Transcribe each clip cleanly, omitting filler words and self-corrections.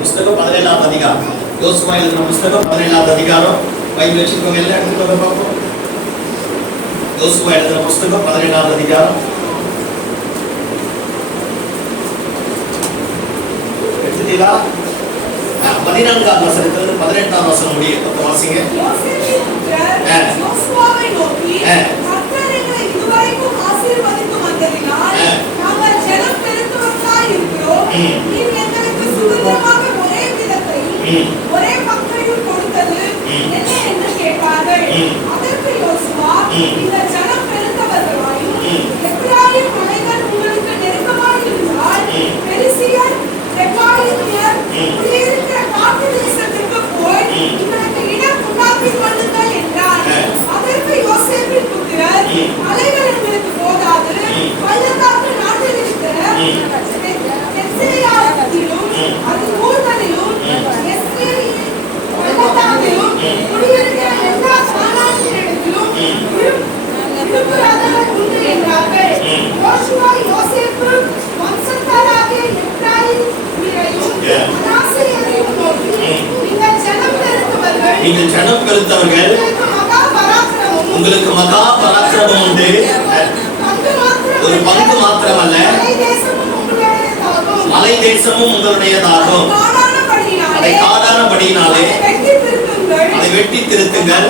புஸ்தகம் 17ஆம் அதிகாரம். யோசுவா எழுதின புஸ்தகம் 17ஆம் அதிகாரம். பைபிள் வச்சிருக்கவங்க எல்லாம் எடுத்துட்டு பார்ப்போம். யோசுவா எழுதின புஸ்தகம் 17ஆம் அதிகாரம். எடுத்துட்டீங்களா? 14ஆம் வசனத்திலிருந்து 18ஆம் வசனம் முடிய வாசிங்க. யோசுவாவை நோக்கி, கர்த்தர் எங்களை இதுவரைக்கும் ஆசீர்வதித்து வந்ததினால் நாங்கள் ஜனம் பெருத்தவர்களாய் இருக்கிறோம். நீர் எங்களுக்கு சுதந்திரமாக ஒரே விதத்தையும் ஒரே மக்களையும் கொடுத்தது என்ன என்று கேட்டார்கள். அதற்கு யோசுவா, இந்த ஜனம் பெருத்தவர்களாயும் எப்பிராயீம் மலைகள் உங்களுக்கு நெருக்கமாய் இருந்தால் பெரிசியர் ரெபாயிமியர் குடியிருக்கிற காட்டு தேசத்திற்கு போய் உங்களுக்கு இடம் உண்டாக்கிக் கொள்ளுங்கள் என்றார். அதற்கு யோசேப்பின் புத்திரர், மலைகள் எங்களுக்கு போதாது, பள்ளத்தாக்கு நாட்டில் இருக்கிற பெத்சேயாவிலும் அதன் ஊர்களிலும் பள்ளத்தாக்கிலும் குடியிருக்கிற எல்லா கானானியரிடத்திலும் விடுப்புரதங்கள் உண்டு என்றார்கள். யோசுவா யோசேப்பு வம்சத்தாராகிய நீங்கள் ஜனம் பெருத்தவர்கள், உங்களுக்கு மகா பராக்கிரமம் உண்டு. ஒரு பங்கு மாத்திரமல்ல, மலை தேசமும் உங்களுடையதாகும். அதை காடானபடியினாலே அதை வெட்டி திருத்துங்கள்.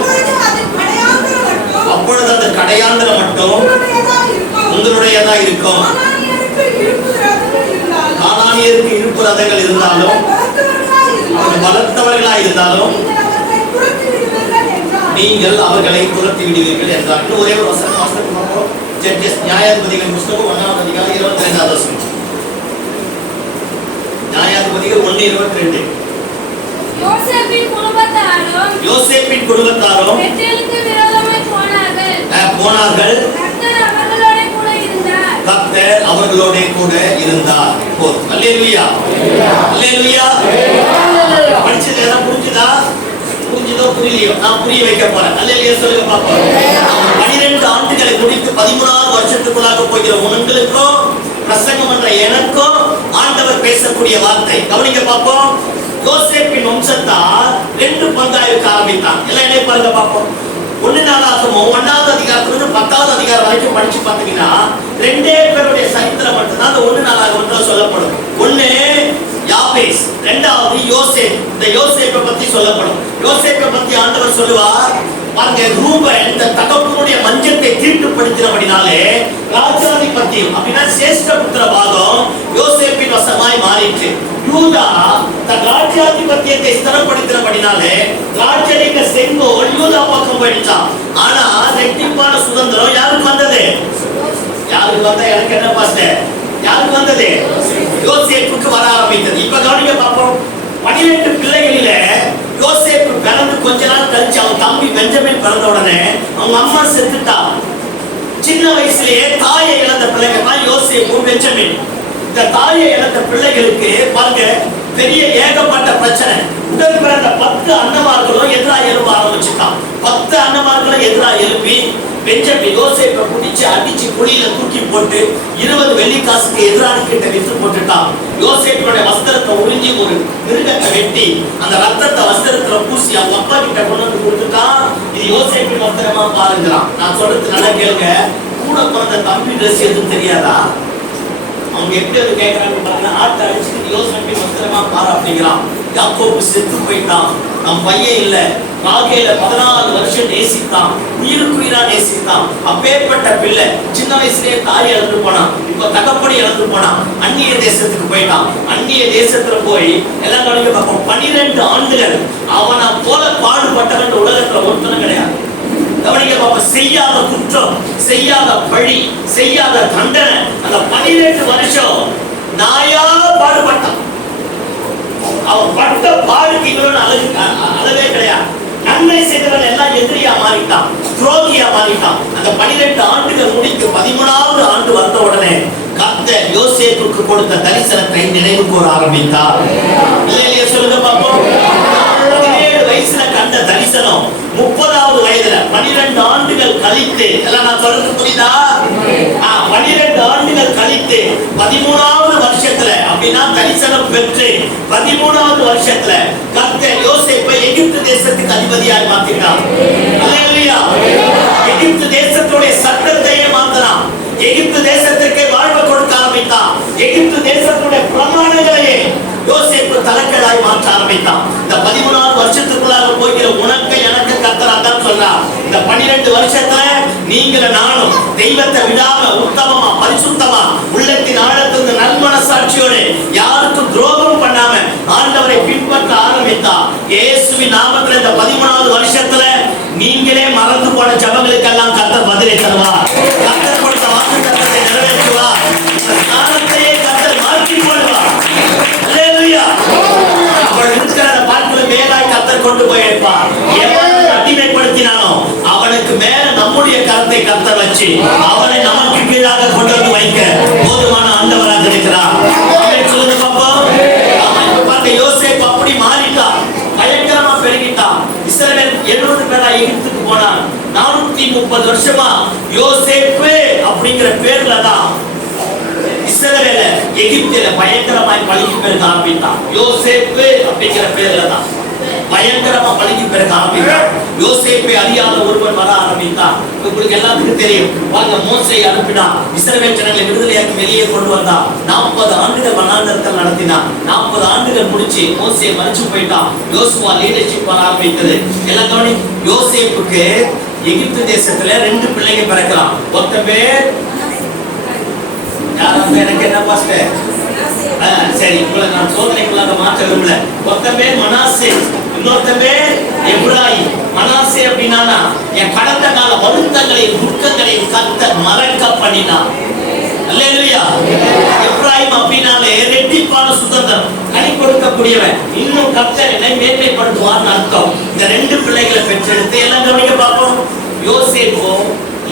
அப்பொழுது அந்த கடையாந்திரம் மட்டும் உங்களுடையதா இருக்கும். கானானியருக்கு இருப்பு ரதங்கள் இருந்தாலும் பலத்தவர்களா இருந்தாலும் நீங்கள் அவர்களை துரத்தி விடுவீர்கள் என்றார். இன்னும் ஒரே ஒரு வசனம் பார்ப்போம். நியாயாதிபதிகள் புஸ்தகம் 1ஆம் அதிகாரம் 22ஆவது வசனம். நியாயாதிபதிகள் 1:22. யோசேப்பின் குடும்பத்தாரும் பெத்தேலுக்கு விரோதமாய் போனார்கள். கர்த்தர் அவர்களோட கூட இருந்தார். அல்லேலூயா, அல்லேலூயா. படிச்சது எல்லாம் புரிஞ்சுதா? புரிஞ்சுதோ புரியலையோ நான் புரிய வைக்க போறேன். அல்லேலூயா சொல்லுங்க பாப்போம். 12 ஆண்டுகளை முடித்து 13ஆவது வருஷத்துக்குள்ளாக போகிற உங்களுக்கும் பிரசங்கம் பண்ற எனக்கும் ஆண்டவர் பேசக்கூடிய வார்த்தை கவனிக்க பாப்போம். யோசேப்பின் வம்சத்தார் 2 பங்காயிருக்க ஆரம்பித்தான். எல்லாம் என்ன பாருங்க பாப்போம். 1 நாளாகமோ 1ஆவது அதிகாரத்திலிருந்து 10ஆவது அதிகாரம் வரைக்கும் படிச்சு பார்த்தீங்கன்னா 2 பேருடைய சரித்திரம் மட்டும்தான் அந்த 1 நாளாகமத்துல சொல்லப்படும். 1 யாபேஸ், 2வது யோசேப். இந்த யோசேப்பை பத்தி சொல்லப்படும். யோசேப்பை பத்தி ஆண்டவர் சொல்லுவார் பாருங்க. ரூபன் இந்த தகப்பனுடைய மஞ்சத்தை தீட்டுப்படுத்தினபடினாலே ராஜாதிபத்தியம் அப்படின்னா சேஷ்ட புத்திர பாகம் யோசேப்பின் வசமாய் மாறிற்று. யூதா தன் ராஜ்யாதிபத்தியத்தை ஸ்திரப்படுத்தினபடினாலே ராஜரிக செங்கோல் யூதா பக்கம் போயிடுச்சான். ஆனா ரெட்டிப்பான சுதந்திரம் யாருக்கு வந்தது? யாருக்கு வந்தா? எனக்கு என்ன பாஸ்டர், யாருக்கு வந்தது? யோசேப்புக்கு வர ஆரம்பித்தது. இப்ப கவனிக்க பார்ப்போம். 12 பிள்ளைகளில யோசேப்பு பிறந்து கொஞ்ச நாள் கழிச்சு அவன் தம்பி பெஞ்சமின் பிறந்த உடனே அவங்க அம்மா செத்துட்டான். சின்ன வயசுலயே தாயை இழந்த பிள்ளைகள் தான் யோசேப்பு பெஞ்சமின். இந்த தாயை இழந்த பிள்ளைகளுக்கு பாருங்க பெரிய ஏகப்பட்ட பிரச்சனை. உடல் பிறந்த 10 அண்ணமார்களும் எதிராக எழுப்ப ஆரம்பிச்சுட்டான். 10 அண்ணமார்களும் எதிராக எழுப்பி பெஞ்சமின் யோசேப்பை பிடிச்சு அடிச்சு குழியில தூக்கி போட்டு 20 வெள்ளிக்காசுக்கு எதிரான கிட்ட வித்து போட்டுட்டான். யோசேப்புடைய வஸ்திரத்தை உறிஞ்சி ஒரு மிருகத்தை வெட்டி அந்த ரத்தத்தை வஸ்திரத்துல பூசி அவங்க அப்பா கிட்ட கொண்டு வந்து கொடுத்துட்டான். இது யோசேப்பின் வஸ்திரமா பாருங்கிறான். நான் சொல்றது நல்லா கேளுங்க. கூட பிறந்த தம்பி ட்ரெஸ் எதுவும் தெரியாதா? அவங்க எப்படி அது கேட்கறாங்க பாருங்க. ஆட்டை அடிச்சுட்டு யோசேப்பின் வஸ்திரமா பாரு அப்படிங்கிறான். யாக்கோபு செத்து போயிட்டான். நம் பையன் இல்ல. ராகேல 14 வருஷம் நேசித்தான். உயிருக்கு உயிரா நேசித்தான். அப்பேற்பட்ட பிள்ளை சின்ன வயசுலயே தாய் இழந்து போனான். இப்ப தகப்படி இழந்து போனான். அந்நிய தேசத்துக்கு போயிட்டான். அந்நிய தேசத்துல போய் எல்லாம் கவனிக்க பார்ப்போம். 12 ஆண்டுகள் அவனை போல பாடுபட்டவன் உலகத்துல ஒருத்தனும் கிடையாது. கவனிக்க பார்ப்போம். செய்யாத குற்றம், செய்யாத பழி, செய்யாத தண்டனை அந்த 12 வருஷம் நாயா பாடுபட்டான். அவன் பட்ட பாடுக்கு அளவே கிடையாது. நன்மை செய்தவன் எல்லாம் எதிரியா மாறிட்டான், துரோகியா மாறிட்டான். அந்த 12 ஆண்டுகள் முடித்து 13ஆவது ஆண்டு வந்த உடனே கர்த்தர் யோசேப்புக்கு கொடுத்த தரிசனத்தை நினைவு கூற ஆரம்பித்தார். இல்லையா சொல்லுங்க பாப்போம். 17 வயசுல கண்ட தரிசனம் 30ஆவது வயதுல 12 ஆண்டுகள் கழித்து எல்லாம் நான் சொல்றது புரியுதா? 13வது வருஷத்துல அப்படின்னா தரிசனம் பெற்று 13வது வருஷத்துல கர்த்தர் யோசேப்பை எகிப்து தேசத்துக்கு அதிபதியாய் மாத்தினார். அல்லேலூயா. எகிப்து தேசத்துடைய சட்டத்தையே மாத்தினான். எகிப்து தேசத்திற்கு வாழ்வு கொடுக்க ஆரம்பித்தான். எகிப்து தேசத்துடைய பிரமாணங்களையே யோசேப்பு தலைக்களாய் மாற்ற ஆரம்பித்தான். இந்த 13வது வருஷத்துக்குள்ளாக போகிற உனக்கு எனக்கு கர்த்தர் அதான் சொல்றார். இந்த 12 வருஷத்துல நீங்கள நானும் தெய்வத்தை விடாம உத்தமமா பரிசுத்தமா உள்ளத்தின் ஆழத்திலிருந்து நல்மனசாட்சியோட யாருக்கும் துரோகம் பண்ணாம ஆண்டவரை பின்பற்ற ஆரம்பித்தா இயேசுவின் நாமத்துல இந்த 13வது வருஷத்துல நீங்களே மறந்து போன ஜபங்களுக்கெல்லாம் கர்த்தர் பதிலை தருவார். கர்த்தர் கொடுத்த வாக்குத்தத்தத்தை நிறைவேற்றுவார். ஸ்தானத்தையே கர்த்தர் மாற்றி போடுவார். அல்லேலூயா. அவள் இருக்கிற பாட்டுல மேலாய் கர்த்தர் கொண்டு போய் வைப்பார். எவன் அடிமைப்படுத்தினானோ அவனுக்கு மேல நம்முடைய கரத்தை கர்த்தர் வச்சு அவனை நமக்கு கீழாக கொண்டு வந்து வைக்க போதுமான ஆண்டவராக இருக்கிறார். சொல்லுங்க பாப்போம். பாருங்க, யோசேப்பு அப்படி மாறிட்டான். பயங்கரமா பெருகிட்டான். இஸ்ரவேல் 700 பேரா எகிப்துக்கு போனான். 430 வருஷமா யோசேப்பு அப்படிங்கிற பேர்ல தான் இஸ்ரவேல எகிப்தில பயங்கரமாய் பழகி பெருக ஆரம்பித்தான். யோசேப்பு அப்படிங்கிற பேர்ல தான் பயங்கரமா பழகி பெருக ஆரம்பித்தான். யோசேப்பை அறியாத ஒருவன் வர ஆரம்பித்தான். உங்களுக்கு எல்லாத்துக்கும் தெரியும். வாங்க, மோசேயை அனுப்பினான். இஸ்ரவேல் ஜனங்களை விடுதலையாக்கி வெளியே கொண்டு வந்தான். 40 ஆண்டுகள் வனாந்தரத்தில் நடத்தினான். 40 ஆண்டுகள் முடிச்சு மோசே மரிச்சு போயிட்டான். யோசுவா லீடர்ஷிப் வர ஆரம்பித்தது. எல்லாம் கவனி. யோசேப்புக்கு எகிப்து தேசத்துல 2 பிள்ளைங்க பிறக்கலாம். ஒருத்தன் பேர் எனக்கு என்ன பாஸ்டர்? சரி, உங்களை நான் சோதனைக்குள்ளாக மாற்ற விரும்பல. ஒருத்தன் பேர் மனாசே, இன்னொருத்தன் பேர் எப்ராயிம். மனாசே அப்படின்னா என் கடந்த கால வருத்தங்களையும் துக்கங்களையும் கர்த்தர் மறக்க பண்ணினான். அல்லேலூயா. எப்ராயிம் அப்படின்னாலே ரெட்டிப்பான சுதந்திரம், கனி கொடுக்கக்கூடியவன். இன்னும் கர்த்தர் என்னை மேன்மைப்படுத்துவார்னு அர்த்தம். இந்த 2 பிள்ளைகளை பெற்றெடுத்து எல்லாம் கவனிக்க பார்ப்போம். யோசேப்போ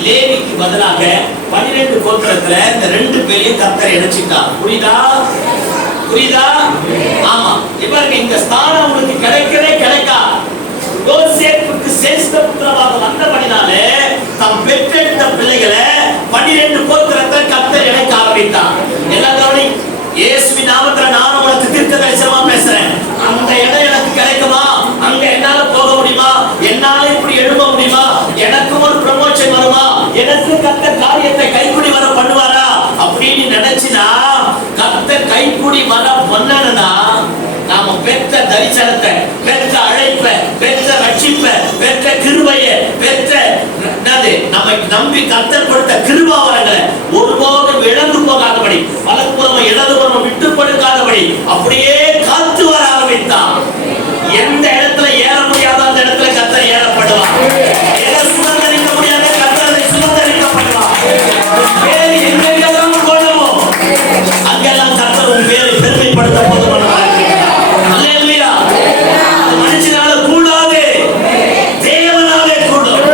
லேவிக்கு பதிலாக 12 கோத்திரத்துல இந்த 2 பேரையும் கர்த்தர் இணைச்சிட்டார். புரியுதா? புரியுதா? ஆமா. இவருக்கு இந்த ஸ்தானம் உங்களுக்கு கிடைக்கவே கிடைக்கா. யோசேப்புக்கு சேஷ்ட புத்திரவாக வந்தபடினாலே தாம் பெற்றெடுத்த பிள்ளைகளை 12 கோத்திரத்தை கர்த்தர் இணைக்க ஆரம்பித்தார். எல்லாம் கவனி. இயேசுவின் நாமத்துல நான் உங்களுக்கு தீர்க்க தரிசனமா பேசுறேன். அந்த இடம் எனக்கு கிடைக்குமா? அங்க என்னால போக முடியுமா? என்னால இப்படி எழுத முடியுமா? எனக்கு ஒரு ப்ரமோஷன் வருமா? எனக்கு கர்த்தர் காரியத்தை கைக்குடி வர பண்ணுவாரா அப்படின்னு நினைச்சினா கர்த்தர் கைக்குடி வர பண்ணனா நாம பெற்ற தரிசனத்தை, பெற்ற அழைப்பை, பெற்ற ரட்சிப்பை, பெற்ற கிருபையை, பெற்ற நம்மை நம்பி கர்த்தர் கொடுத்த கிருபாவரங்களை ஒருபோதும் இழந்து போகாதபடி, வலதுபுறமும் இடதுபுறமும் விட்டு கொடுக்காதபடி அப்படியே காத்து வர ஆரம்பித்தான். எந்த இடத்துல ஏற முடியாத அந்த இடத்துல கர்த்தர் ஏறப்படுவான். எதை சுதந்திரிக்க முடியாத கர்த்தரை சுதந்திரிக்கப்படுவான். பேர் எங்கெல்லாம் கொள்ளவோ அங்கெல்லாம் கர்த்தர் உன் பேரை பெருமைப்படுத்த போதுமானவராக இருக்கிறார். அல்லேலூயா. மனுஷனால கூடாது, தேவனாலே கூடும்.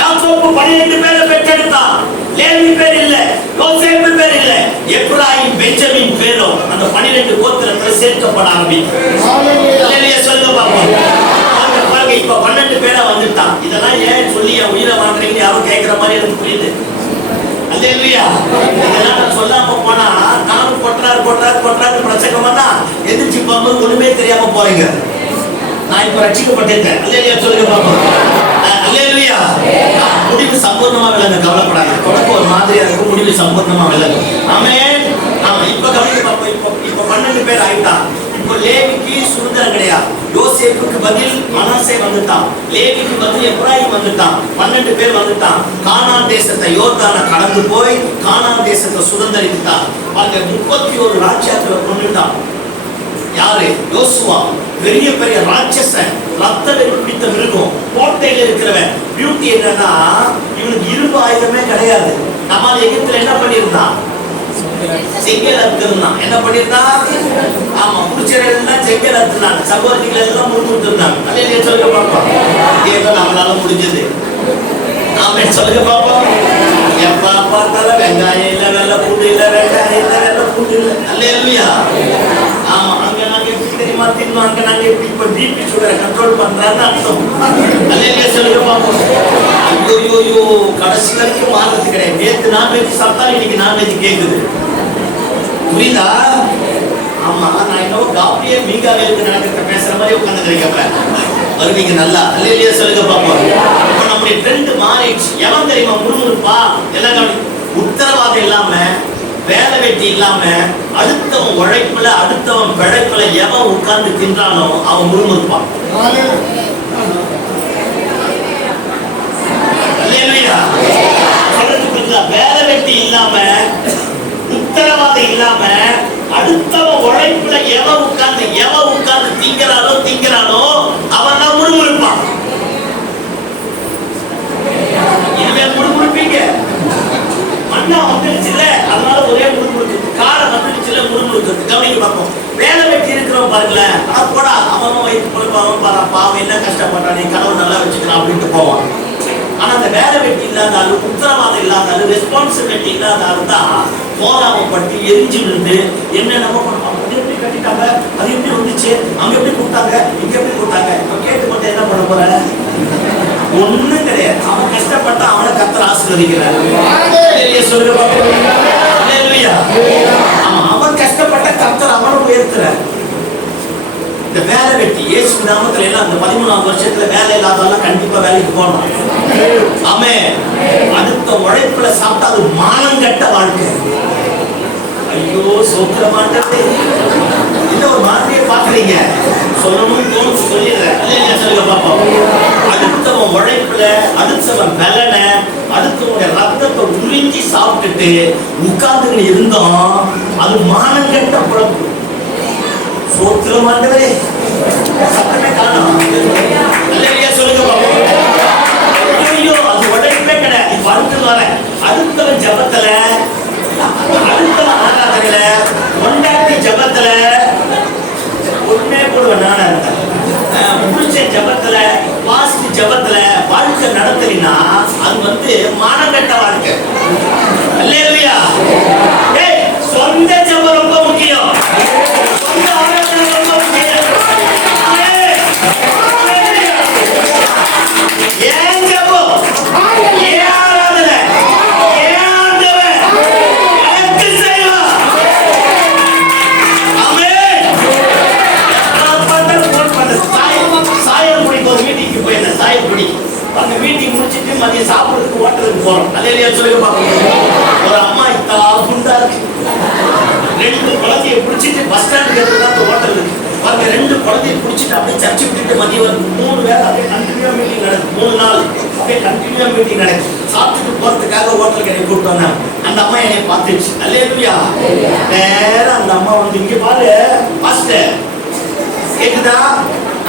யாக்கோபு 12 பேரை பெற்றெடுத்தான். லேவி பேர் இல்ல, யோசேப்பு பேர் இல்ல, எப்ராயிம் பெஞ்சமின் பேரும் அந்த 12 கோத்திரத்தில் சேர்க்கப்பட ஆரம்பித்தது. அல்லேலூயா. சொல்லுங்க பாப்போம். பாருங்க, இப்ப 12 பேரா வந்துட்டான். இதெல்லாம் ஏன் சொல்லி என் உயிரை வாங்குறீங்க யாரும் கேட்கிற மாதிரி எனக்கு புரியுது. அல்லேலூயா. இதெல்லாம் நான் சொல்லாம போனா நானும் கொட்டாரு பிரசங்கம்னா எதிர்ச்சி போகும்போது ஒண்ணுமே தெரியாம போறீங்க. நான் இப்ப ரட்சிக்கப்பட்டிருக்கேன். அல்லேலூயா. சொல்லுங்க பாப்போம். அல்லேலூயா. முடிவு சம்பூர்ணமா விளங்க, கவலைப்படாது. தொடக்கம் ஒரு மாதிரியா இருக்கும், முடிவு சம்பூர்ணமா விளங்க. ஆமென். ஆமா. இப்ப கவனிக்க பாப்போம். இப்ப 12 பேர் ஆயிட்டான். இப்போ லேவிக்கு சுதந்திரம் கிடையாது. யோசேப்புக்கு பதில் மனாசே வந்துட்டான். லேவிக்கு பதில் எப்ராயிம் வந்துட்டான். 12 பேர் வந்துட்டான். கானான் தேசத்தை யோர்தானை கடந்து போய் கானான் தேசத்தை சுதந்திரித்தான். அங்க 31 ராஜ்யங்களை கொண்டுட்டான். யாரு? யோசுவா. பெரிய பெரிய ராட்சசன், ரத்த வெறி பிடித்த மிருகம், கோட்டையில் இருக்கிறவன். பியூட்டி என்னன்னா இவனுக்கு இரும்பு ஆயுதமே கிடையாது. நம்மால் எகிப்துல என்ன பண்ணிருந்தான்? செங்கல் அறுத்திருந்தான். என்ன பண்ணிருந்தான்? ஆமா, முடிச்செல்லாம் செங்கல் அறுத்திருந்தான். சகோதரிகள் எல்லாம் முடிச்சுட்டு இருந்தாங்க. அல்லேலூயா. சொல்லுங்க பாப்போம். ஏதோ நம்மளால முடிஞ்சது. ஆமே. சொல்லுங்க பாப்போம். எப்ப பார்த்தாலும் வெங்காயம் இல்ல, வெள்ளை பூண்டு இல்ல, வெங்காயம் இல்ல, வெள்ளை பூண்டு இல்ல. அல்லேலூயா. ஆமா. அங்க நாங்க எப்படி தெரியுமா எல்லாம் தின்னுவாங்க. நாங்க எப்படி இப்ப பிபி சுகரை கண்ட்ரோல் பண்றான்னு அர்த்தம். அல்லேலூயா சொல்லுங்க பாப்போம். ஐயோ கடைசி வரைக்கும் மாறது கிடையாது. நேற்று நான்வெஜ் சாப்பிட்டா இன்னைக்கு நான்வெஜ் கேக்குது. புரியுதா? ஆமா, நான் என்னவோ காப்பியே மீகாவேலுக்கு நடக்கிறத பேசுற மாதிரி உட்காந்துக்கிறேன். வருவீங்க நல்லா. அல்லேலூயா சொல்லுங்க பாப்போம். இப்ப நம்முடைய ட்ரெண்ட் மாறிடுச்சு. எவன் தெரியுமா முறுமுறுப்பா? எல்லாம் உத்தரவாதம் இல்லாம, வேலை வெட்டி இல்லாம, அடுத்தவன் உழைப்புல அடுத்தவன் பிழைப்புல எவன் உட்கார்ந்து தின்றானோ அவன் முறுமுறுப்பான். வேலை வெட்டி இல்லாம, உத்தரவாதம் இல்லாம, அடுத்தவன் உழைப்புல எவன் உட்கார்ந்து திங்கிறானோ அவன் தான் முறுமுறுப்பான். இனிமே முறுமுறுப்பீங்க. மண்ணா வந்துடுச்சுல, அதனால ஒரே முறுமுறுக்கு. காலம் வந்துடுச்சுல, முறுமுறுக்கு. கவனிக்க பார்ப்போம். வேலை வெட்டி இருக்கிறவன் பாருங்களேன், போடா அவன் வயிற்று பொழுப்பாவன் பாராப்பா, அவன் என்ன கஷ்டப்பட்டான், நீ கனவு நல்லா வச்சுக்கலாம் அப்படின்ட்டு போவான். ஆனா அந்த வேலை வெட்டி இல்லாதாலும், உத்தரவாதம் இல்லாதாலும், ரெஸ்பான்சிபிலிட்டி இல்லாதாலும் தான் போராமப்பட்டு எரிஞ்சு நின்று என்னென்னமோ பண்ணுவாங்க. அது எப்படி கட்டிட்டாங்க, அது எப்படி வந்துச்சு, அவங்க எப்படி கூப்பிட்டாங்க, இங்க எப்படி கூப்பிட்டாங்க, கேட்டு மட்டும் என்ன பண்ண போற? ஒண்ணும் கிடையாது. அவன் கஷ்டப்பட்ட அவனை கர்த்தர் ஆசீர்வதிக்கிறார். சொல்லுங்க. அவன் கஷ்டப்பட்ட கர்த்தர் அவனை உயர்த்துறார். இந்த வேலை வெட்டி இயேசு நாமத்துல எல்லாம் அந்த 13ஆம் வருஷத்துல வேலை இல்லாதவங்க கண்டிப்பா வேலைக்கு போகணும். ஆமென். அடுத்த உழைப்புல சாப்பிட்டா அது மானங்கட்ட வாழ்க்கை. ஐயோ சோக்கிரமாட்டே. என்ன ஒரு மாதிரியே பாக்குறீங்க? சொல்லணும்னு தோணுச்சு, சொல்லிடுறேன். சொல்லுங்க பாப்போம். அடுத்தவன் உழைப்புல, அடுத்தவன் பலனை, அடுத்தவனுடைய ரத்தத்தை உறிஞ்சி சாப்பிட்டுட்டு உட்கார்ந்து இருந்தோம். அது மானங்கட்ட குழம்பு. சோத்திரமாண்டவரே, சத்தமே காணோம். அல்லேலூயா சொல்லுங்க பாப்போம். ஐயோ அது உழைப்பே கிடையாது. இப்ப அடுத்து வர அடுத்தவன் ஜபத்துல, அடுத்தவன் ஆராதனையில, கொண்டாட்டி ஜபத்துல ஒன்னே போடுவேன். நானா இருந்தேன் முடிச்ச ஜபத்துல, பாஸ்ட் ஜபத்துல வாழ்க்கை நடத்தலினா அது மானங்கட்ட வாழ்க்கை. அல்லேலூயா. ஏய், சொந்த ஜபம் ரொம்ப முக்கியம். சொந்த ஆராதனை ரொம்ப முக்கியம். ஏன் ஜபம், ஏன் ஆராதனை, ஏன் ஆண்டவன் எனக்கு செய்வான். ஆமென். சாயம் குடிக்க ஒரு மீட்டிங்கு போயிருந்தேன். சாயம் குடி அந்த மீட்டிங் முடிச்சுட்டு மதியம் சாப்பிடுறதுக்கு ஹோட்டலுக்கு போறோம். அல்லேலூயா சொல்லுங்க பாப்போம். ஒரு அம்மா இத்தா குண்டா இருக்கு. 2 குழந்தைய பிடிச்சிட்டு பஸ் ஸ்டாண்டுக்கு எடுத்து அந்த ஹோட்டல் இருக்கு பாருங்க. 2 குழந்தைய பிடிச்சிட்டு அப்படியே சர்ச்சை விட்டுட்டு மதியம் ஒரு 3 வேலை அப்படியே கண்டினியூவா மீட்டிங் நடக்குது. 3 நாள் அப்படியே கண்டினியூவா மீட்டிங் நடக்குது. சாப்பிட்டுட்டு போறதுக்காக ஹோட்டலுக்கு என்னை கூப்பிட்டு வந்தாங்க. அந்த அம்மா என்னை பார்த்துச்சு. அல்லேலூயா. நேரம் அந்த அம்மா இங்க பாரு பாஸ்டர் கேக்குதா,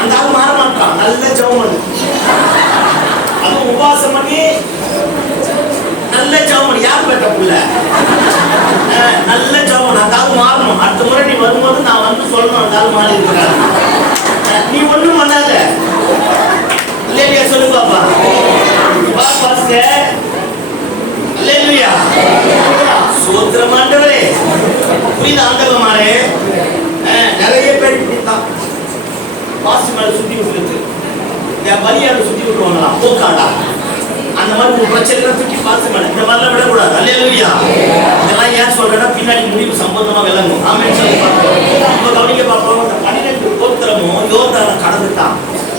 அந்த ஆள் மாற மாட்டான். நல்ல ஜெபம் பண்ணு, அதுவும் உபவாசம் பண்ணி நல்ல ஜெபம் பண்ணி. யார் பேட்ட புள்ள நல்ல ஜெபம். அந்த ஆள் மாறணும். அடுத்த முறை நீ வரும்போது நான் சொல்லணும் அந்த ஆள் மாறி இருக்கிறாரு. நீ ஒண்ணும் பண்ணாத. அல்லேலூயா சொல்லு பாப்பா. பாஸ்டர் அல்லேலூயா. சோத்திரமாண்டவரே. புரியுது ஆண்டவமாரே. நிறைய பேர் இப்படித்தான் பாஸ்ட் மேல சுத்தி விட்டுருக்கு. பலியாடு சுத்தி விட்டுருவாங்களா, போக்காடா அந்த மாதிரி ஒரு பிரச்சனை தூக்கி பாஸ்ட் மேல இந்த மாதிரிலாம் விடக்கூடாது. அல்லேலூயா. இதெல்லாம் ஏன் சொல்றேன்னா பின்னாடி முடிவு சம்பந்தமா விளங்கும். ஆமென் சொல்லி பார்ப்போம். இப்ப கவனிக்க பார்ப்போம். அந்த 12 கோத்திரமும் யோர்தானை கடந்துட்டான்.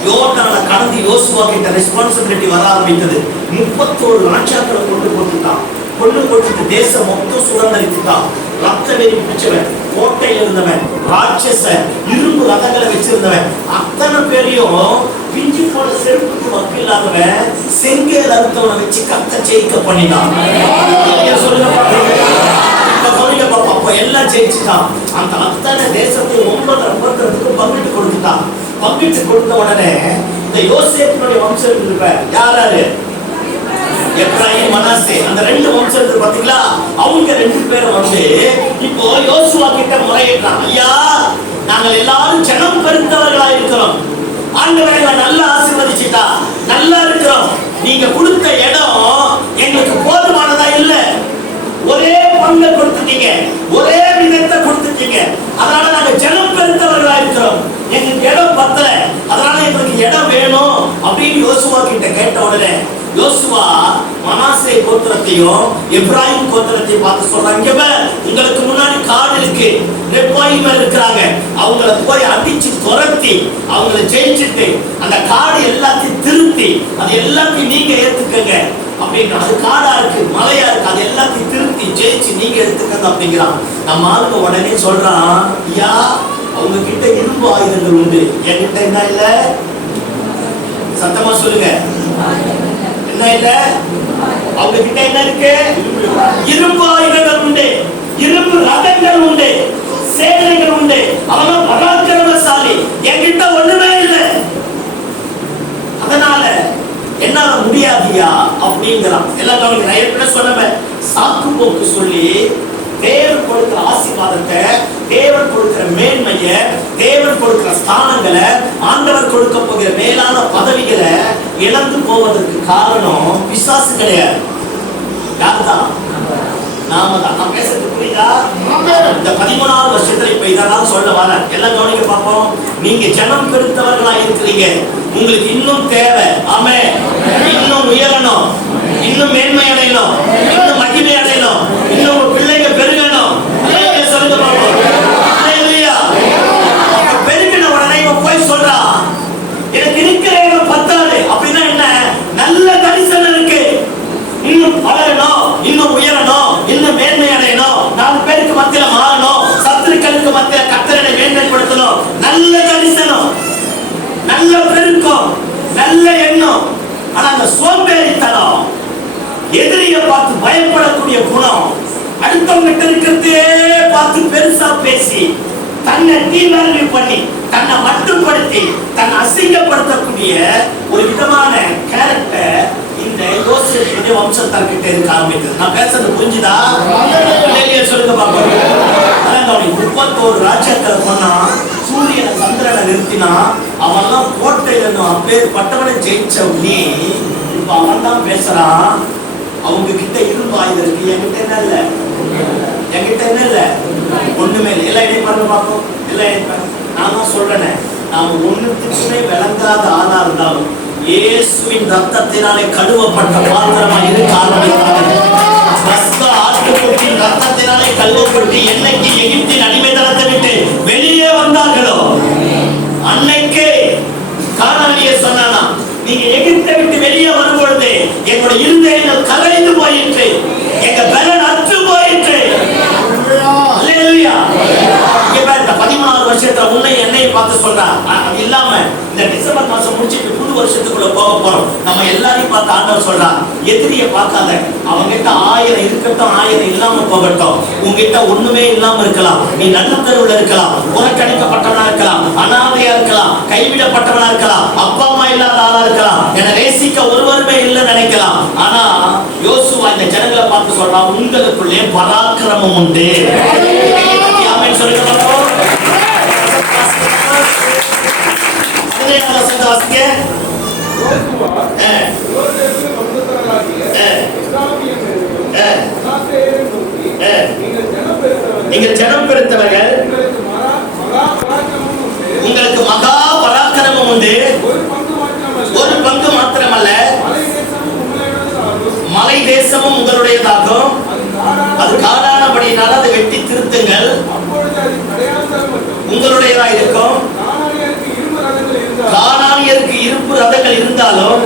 யோர்தானை கடந்து யோசுவா கிட்ட ரெஸ்பான்சிபிலிட்டி வர ஆரம்பித்தது. 31 ராஜாக்களை கொண்டு போட்டுட்டு தேசம் மொத்தம் சுதந்திரித்துட்டான். ரத்த வெறி பிடிச்சவன், கோட்டையில் இருந்தவன், ராட்சசன், இரும்பு ரதங்களை வச்சிருந்தவன், அத்தனை பேரையும் பிஞ்சி போல செருப்புக்கு வக்கு இல்லாதவன் செங்கேல் அறுத்தவனை வச்சு கத்த ஜெயிக்க பண்ணினான். சொல்லுங்க பாப்பா. அப்ப எல்லாம் ஜெயிச்சுட்டான். அந்த அத்தனை தேசத்தை 9 கோத்திரத்துக்கு பங்கிட்டு கொடுத்துட்டான். பங்கிட்டு கொடுத்த உடனே இந்த யோசேப்பினுடைய வம்சம் இருப்பார். யாராரு? எப்ராயிம், மனாசே. அந்த 2 வம்சம் பாத்தீங்களா, அவங்க 2 பேரும் இப்போ யோசுவா கிட்ட முறையிட்டான். ஐயா, நாங்கள் எல்லாரும் ஜனம் பெருத்தவர்களா இருக்கிறோம். ஆண்டவரை நல்லா ஆசீர்வதிச்சுட்டா, நல்லா இருக்கிறோம். நீங்க கொடுத்த இடம் எங்களுக்கு போதுமானதா இல்ல. ஒரே பங்கை கொடுத்துட்டீங்க, ஒரே விதத்தை கொடுத்துட்டீங்க. அதனால நாங்க ஜனம் பெருத்தவர்களா இருக்கிறோம். எங்களுக்கு இடம் பத்தல, அதனால எங்களுக்கு இடம் வேணும் அப்படின்னு யோசுவா கிட்ட கேட்ட உடனே யோசுவா மனாசே கோத்திரத்தையும் எப்ராயிம் கோத்திரத்தையும் பார்த்து சொல்றாங்க, உங்களுக்கு முன்னாடி காடு இருக்கு, ரெப்பாயிமர் இருக்கிறாங்க, அவங்கள போய் அடிச்சு துரத்தி அவங்கள ஜெயிச்சுட்டு அந்த காடு எல்லாத்தையும் திருத்தி அது எல்லாத்தையும் நீங்க ஏத்துக்கங்க அப்படிங்கிற. அது காடா இருக்கு, மலையா இருக்கு, அது எல்லாத்தையும் திருத்தி ஜெயிச்சு நீங்க எடுத்துக்கங்க அப்படிங்கிறான். நம்ம ஆளுங்க உடனே சொல்றான், ஐயா அவங்க கிட்ட இரும்பு ஆயுதங்கள் உண்டு, என்கிட்ட என்ன இல்ல? சத்தமா சொல்லுங்க, என்ன இல்ல? அவங்க கிட்ட என்ன இருக்கு? இரும்பு ஆயுதங்கள் உண்டு, இரும்பு ரதங்கள் உண்டு, சேனைகள் உண்டு, அவங்க பராக்கிரமசாலி. என்கிட்ட ஒண்ணுமே இல்லை, அதனால என்னால முடியாதியா அப்படிங்கிறான். எல்லாம் கவனிங்க, நான் ஏற்கனவே சொன்னேன், சாக்கு போக்கு சொல்லி தேவன் கொடுக்கிற ஆசீர்வாதத்தை, தேவன் கொடுக்கிற மேன்மையை, தேவன் கொடுக்கிற ஸ்தானங்களை, ஆண்டவர் கொடுக்க போகிற மேலான பதவிகளை இழந்து போவதற்கு காரணம் பிசாசு கிடையாது, யாருதான்? நாம தான். நான் பேசுறது புரியுதா? இந்த 13வது வருஷத்துல இப்ப இதெல்லாம் சொல்ல வர எல்லாம் கவனிக்க பார்ப்போம். நீங்க ஜனம் பெருத்தவர்களா இருக்கிறீங்க, உங்களுக்கு இன்னும் தேவை. ஆமே, இன்னும் உயரணும், இன்னும் மேன்மை அடையணும், இன்னும் மகிமை அடையணும், இன்னும் உங்க பிள்ளைங்க பெருகணும். சொல்லுங்க பார்ப்போம். பெருகின உடனே இவன் போய் சொல்றான், எனக்கு இருக்கிற இடம் பத்தாது. அப்படின்னா என்ன? நல்ல தரிசனம் இருக்கு, இன்னும் வளரணும், இன்னும் உயரணும், இன்னும் மேன்மை அடையணும், 4 பேருக்கு மத்தியில மாறணும், சத்துருக்களுக்கு மத்தியில கர்த்தரை மேன்மைப்படுத்தணும். நல்ல தரிசனம், நல்ல பெருக்கம், நல்ல எண்ணம். ஆனா அந்த சோம்பேறித்தனம், எதிரியை பார்த்து பயப்படக்கூடிய குணம், அடுத்தவங்க இருக்கிறதே பார்த்து பெருசா பேசி தன்னை தீவிர பண்ணி தன்னை மட்டுப்படுத்தி தன்னை அசிங்கப்படுத்தக்கூடிய ஒரு விதமான கேரக்டர் இந்த யோசேப்பு வம்சத்தார்கிட்ட இருக்க ஆரம்பித்தது. நான் பேசுறது புரிஞ்சுதா? சொல்லுங்க பாப்போம். 31 ராஜாக்கள் சொன்னா சூரியனை சந்திரனை நிறுத்தினா அவன்லாம் கோட்டையில அப்பேற்பட்டவனை ஜெயிச்சவனே இப்ப அவன் தான் பேசுறான். அவங்க கிட்ட இரும்பு ஆயுதம் இருக்கு, என்கிட்ட என்ன இல்ல? என்கிட்ட என்ன இல்ல? ஒண்ணுமே இல்லை. எல்லாம் இணைய பாருங்க பார்ப்போம். எல்லாம் இணைப்பாங்க. நான் தான் சொல்றேன், நாம ஒண்ணுத்துக்குமே விளங்காத ஆளா இருந்தாலும் இயேசுவின் ரத்தத்தினாலே கழுவப்பட்ட பாத்திரமா இருக்க ஆரம்பித்தார்கள். ஆட்டுக்குட்டியின் ரத்தத்தினாலே கழுவப்பட்டு என்னைக்கு எகிப்தின் அடிமைத்தனத்தை விட்டு வெளியே வந்தார்களோ அன்னைக்கே கானானிய சொன்னானா, நீங்க எகிப்தை விட்டு வெளியே வரும் பொழுது எங்களுடைய இருதயங்கள் கரைந்து போயிற்று, எங்க பலன் அற்று போயிற்று. அல்லேலூயா. இங்க இந்த 16 வருஷத்துல உன்னை என்னையை பார்த்து சொல்றான். அது இல்லாம இந்த டிசம்பர் மாசம் முடிச்சுட்டு புது வருஷத்துக்குள்ள போக போறோம். நம்ம எல்லாரையும் பார்த்து ஆண்டவர் சொல்றான், எதிரிய பார்க்காத, அவங்க கிட்ட 1000 இருக்கட்டும், 1000 இல்லாம போகட்டும். உங்ககிட்ட ஒண்ணுமே இல்லாம இருக்கலாம், நீ நடுத்தருவுல இருக்கலாம், புறக்கணிக்கப்பட்டவனா இருக்கலாம், அனாதையா இருக்கலாம், கைவிடப்பட்டவனா இருக்கலாம், அப்பா அம்மா இல்லாத ஆளா இருக்கலாம், என நேசிக்க ஒருவருமே இல்லைன்னு நினைக்கலாம். ஆனா யோசுவா இந்த ஜனங்களை பார்த்து சொல்றான், உங்களுக்குள்ளே பராக்கிரமம் உண்டு. ஆமென் சொல்லுங்க பாப்போம். நீங்கள் ஜனம் பெருத்தவர்கள், உங்களுக்கு மகா பராக்கிரமம் உண்டு. ஒரு பங்கு மாத்திரமல்ல, மலை தேசமும் உங்களுடையதாகும். அது காடானபடியினால் அதை வெட்டி திருத்துங்கள், உங்களுடையதா இருக்கும். கானானியருக்கு இரும்பு ரதங்கள் இருந்தாலும்,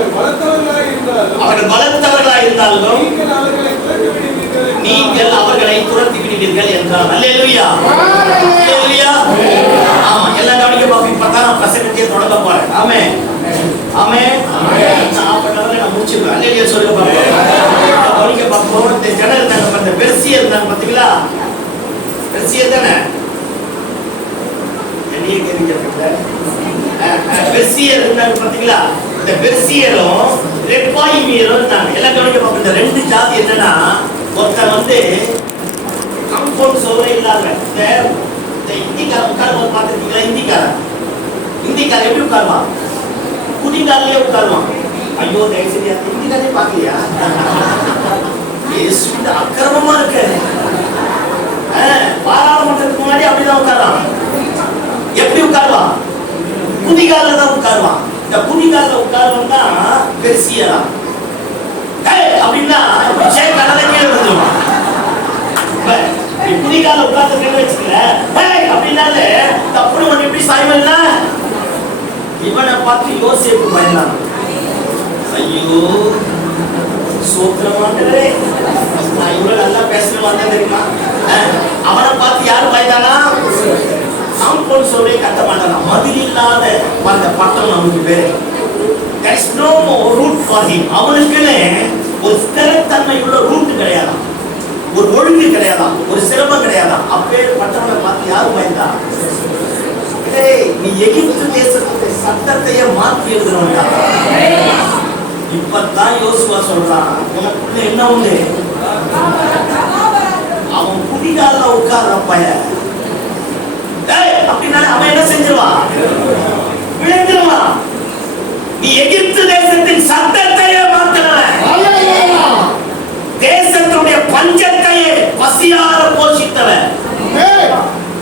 அவர்கள் பலத்தவர்களா இருந்தாலும் நீங்கள் அவர்களை துரத்தி விடுவீர்கள் என்றார். அல்லேலூயா. அல்லேலூயா. ஆமா, எல்லாம் கவனிக்க பாப்போம். இப்பதான் நான் பிரசங்கத்தை தொடங்க போறேன். ஆமென். ஆமென். நான் பண்ணவரை நான் முடிச்சுப்பேன். அல்லேலூயா சொல்லுங்க பாப்போம். கவனிக்க பாப்போம். இந்த ஜனம் இருந்தாங்க, அந்த பெர்சியர் இருந்தாங்க பாத்தீங்களா? பெர்சியர் தானே? என்னையே கேள்விப்பட்ட பெர்சியர் இருந்தாங்க பாத்தீங்களா? இந்த பெர்சியரும் ரெப்பாயிமியரும் இருந்தாங்க. எல்லாம் கவனிக்க பாப்போம். இந்த 2 ஜாதி என்னன்னா, ஒருத்தர் வந்து காம்பவுண்ட் சோலை இல்லாத இந்த இந்திக்காரன் உட்காரும்போது பார்த்துருக்கீங்களா? இந்திக்காரன் எப்படி உட்காருவான்? குதிங்காலே உட்காருவான். ஐயோ தயவுசெய்து அந்த இந்திக்காரே பார்க்கலையா? அக்கிரமமா இருக்கு. உட்காருவான்? குதிகால தான் உட்காருவான். இந்த குதிகால உட்காருவான் தான் பெருசியா அப்படின்னா கீழே விழுந்துருவான். குதிகால உட்கார்ந்து வச்சுக்கல அப்படின்னாலே தப்புன்னு ஒண்ணு எப்படி சாய்வல்னா இவனை பார்த்து யோசேப்பு பயந்தான். ஐயோ சோத்திரமாண்டவரே, நான் இவ்வளவு நல்லா பேசணும் வந்தேன் தெரியுமா? அவனை பார்த்து யாரு பயந்தானா? சாம்போன் சொல்லே கட்ட மாட்டானா. மதில் இல்லாத அந்த பட்டம் நமக்கு பேரு. There is no root for him. அவனுக்குன்னு ஒரு ஸ்திரத்தன்மை உள்ள ரூட் கிடையாதான், ஒரு ஒழுங்கு கிடையாதான், ஒரு சிரமம் கிடையாதான். அப்பேற்பட்டவனை பார்த்து யாரு பயந்தா? நீ எகிப்து தேசத்துடைய சட்டத்தையே மாற்றி எழுதுறவன்டா. இப்பதான் யோசுவா சொல்றான், உனக்குள்ள என்ன உண்டு? அவன் குடிகால உட்கார்ற பையன் அப்படின்னா அவன் என்ன செஞ்சிருவான்? விழுந்துருவான். நீ எகிப்து தேசத்தின் சட்டத்தையே மாற்றினவன், தேசத்துடைய பஞ்சத்தையே பசியார போஷித்தவன்.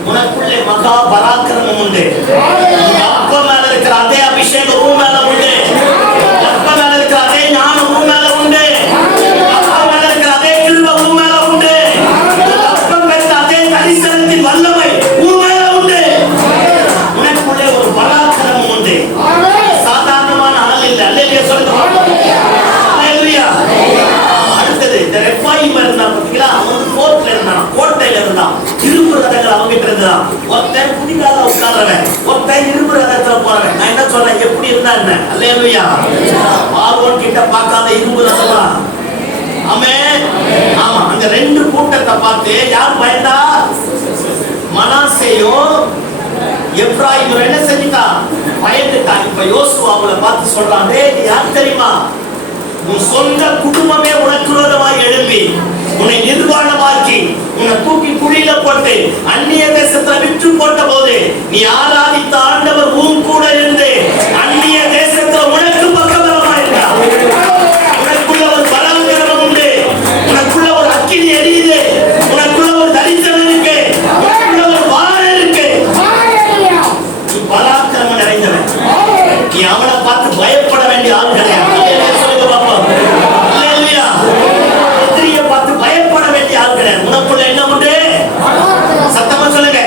உனக்குள்ளே மகா பராக்கிரமம் உண்டு. அப்பா மேல இருக்கிற அதே அபிஷேகம் உன் மேல உண்டு. அப்பா மேல இருக்கிற அதே ஞானம் உன் மேல உண்டு. அப்பா மேல இருக்கிற அதே கிருபை உன் மேல உண்டு. அப்பா பெற்ற அதே தரிசனத்தின் வல்லமை உன் மேல உண்டு. உனக்குள்ளே ஒரு பராக்கிரமம் உண்டு. சாதாரணமான ஆள் இல்லை. அல்லேலூயா சொல்லுங்க. அல்லேலூயா. அடுத்தது இந்த ரெப்பாயிம் இருந்தான் பாத்தீங்களா? அவன் கோட்டையில இருந்தான், கோட்டையில இருந்தான். இரும்பு ரதங்கள் அவங்கிட்ட இருந்தான். ஒருத்தன் குதிகால உட்கார்றவன், ஒருத்தன் இரும்பு ரதத்துல போறவன். நான் என்ன சொல்றேன், எப்படி இருந்தா என்ன? அல்லேலூயா. பார்வோன் கிட்ட பார்க்காத இரும்பு ரதமா? ஆமென். ஆமா, அந்த ரெண்டு கூட்டத்தை பார்த்து யார் பயந்தா? மனாசேயும் எப்ராயிமும் என்ன செஞ்சிட்டான்? பயந்துட்டான். இப்ப யோசுவாவை பார்த்து சொல்றான், டேய் நீ யார் தெரியுமா? உன் சொந்த குடும்பமே உனக்கு விரோதமாய் எழும்பி உன்னை நிர்வாணமாக்கி உன்னை தூக்கி குழியில போட்டு அந்நிய தேசத்துல விற்று போட்ட போது நீ ஆராதித்த ஆண்டவர் உன் கூட இருந்து அந்நிய தேசத்துல உனக்கு பக்கபலமா இருந்தார். உனக்குள்ள ஒரு பராக்கிரமம் உண்டு. உனக்குள்ள ஒரு அக்கினி எரியுது. உனக்குள்ள ஒரு தரிசனம் இருக்கு. உனக்குள்ள ஒரு வாரம் இருக்கு. நீ பராக்கிரமம் நிறைந்தவன். நீ அவனை பார்த்து பயப்பட வேண்டிய ஆள் கிடையாது. பயப்பட வேண்டிய ஆள் கிடையாது. உனக்குள்ள என்ன உண்டு? சத்தமா சொல்லுங்க.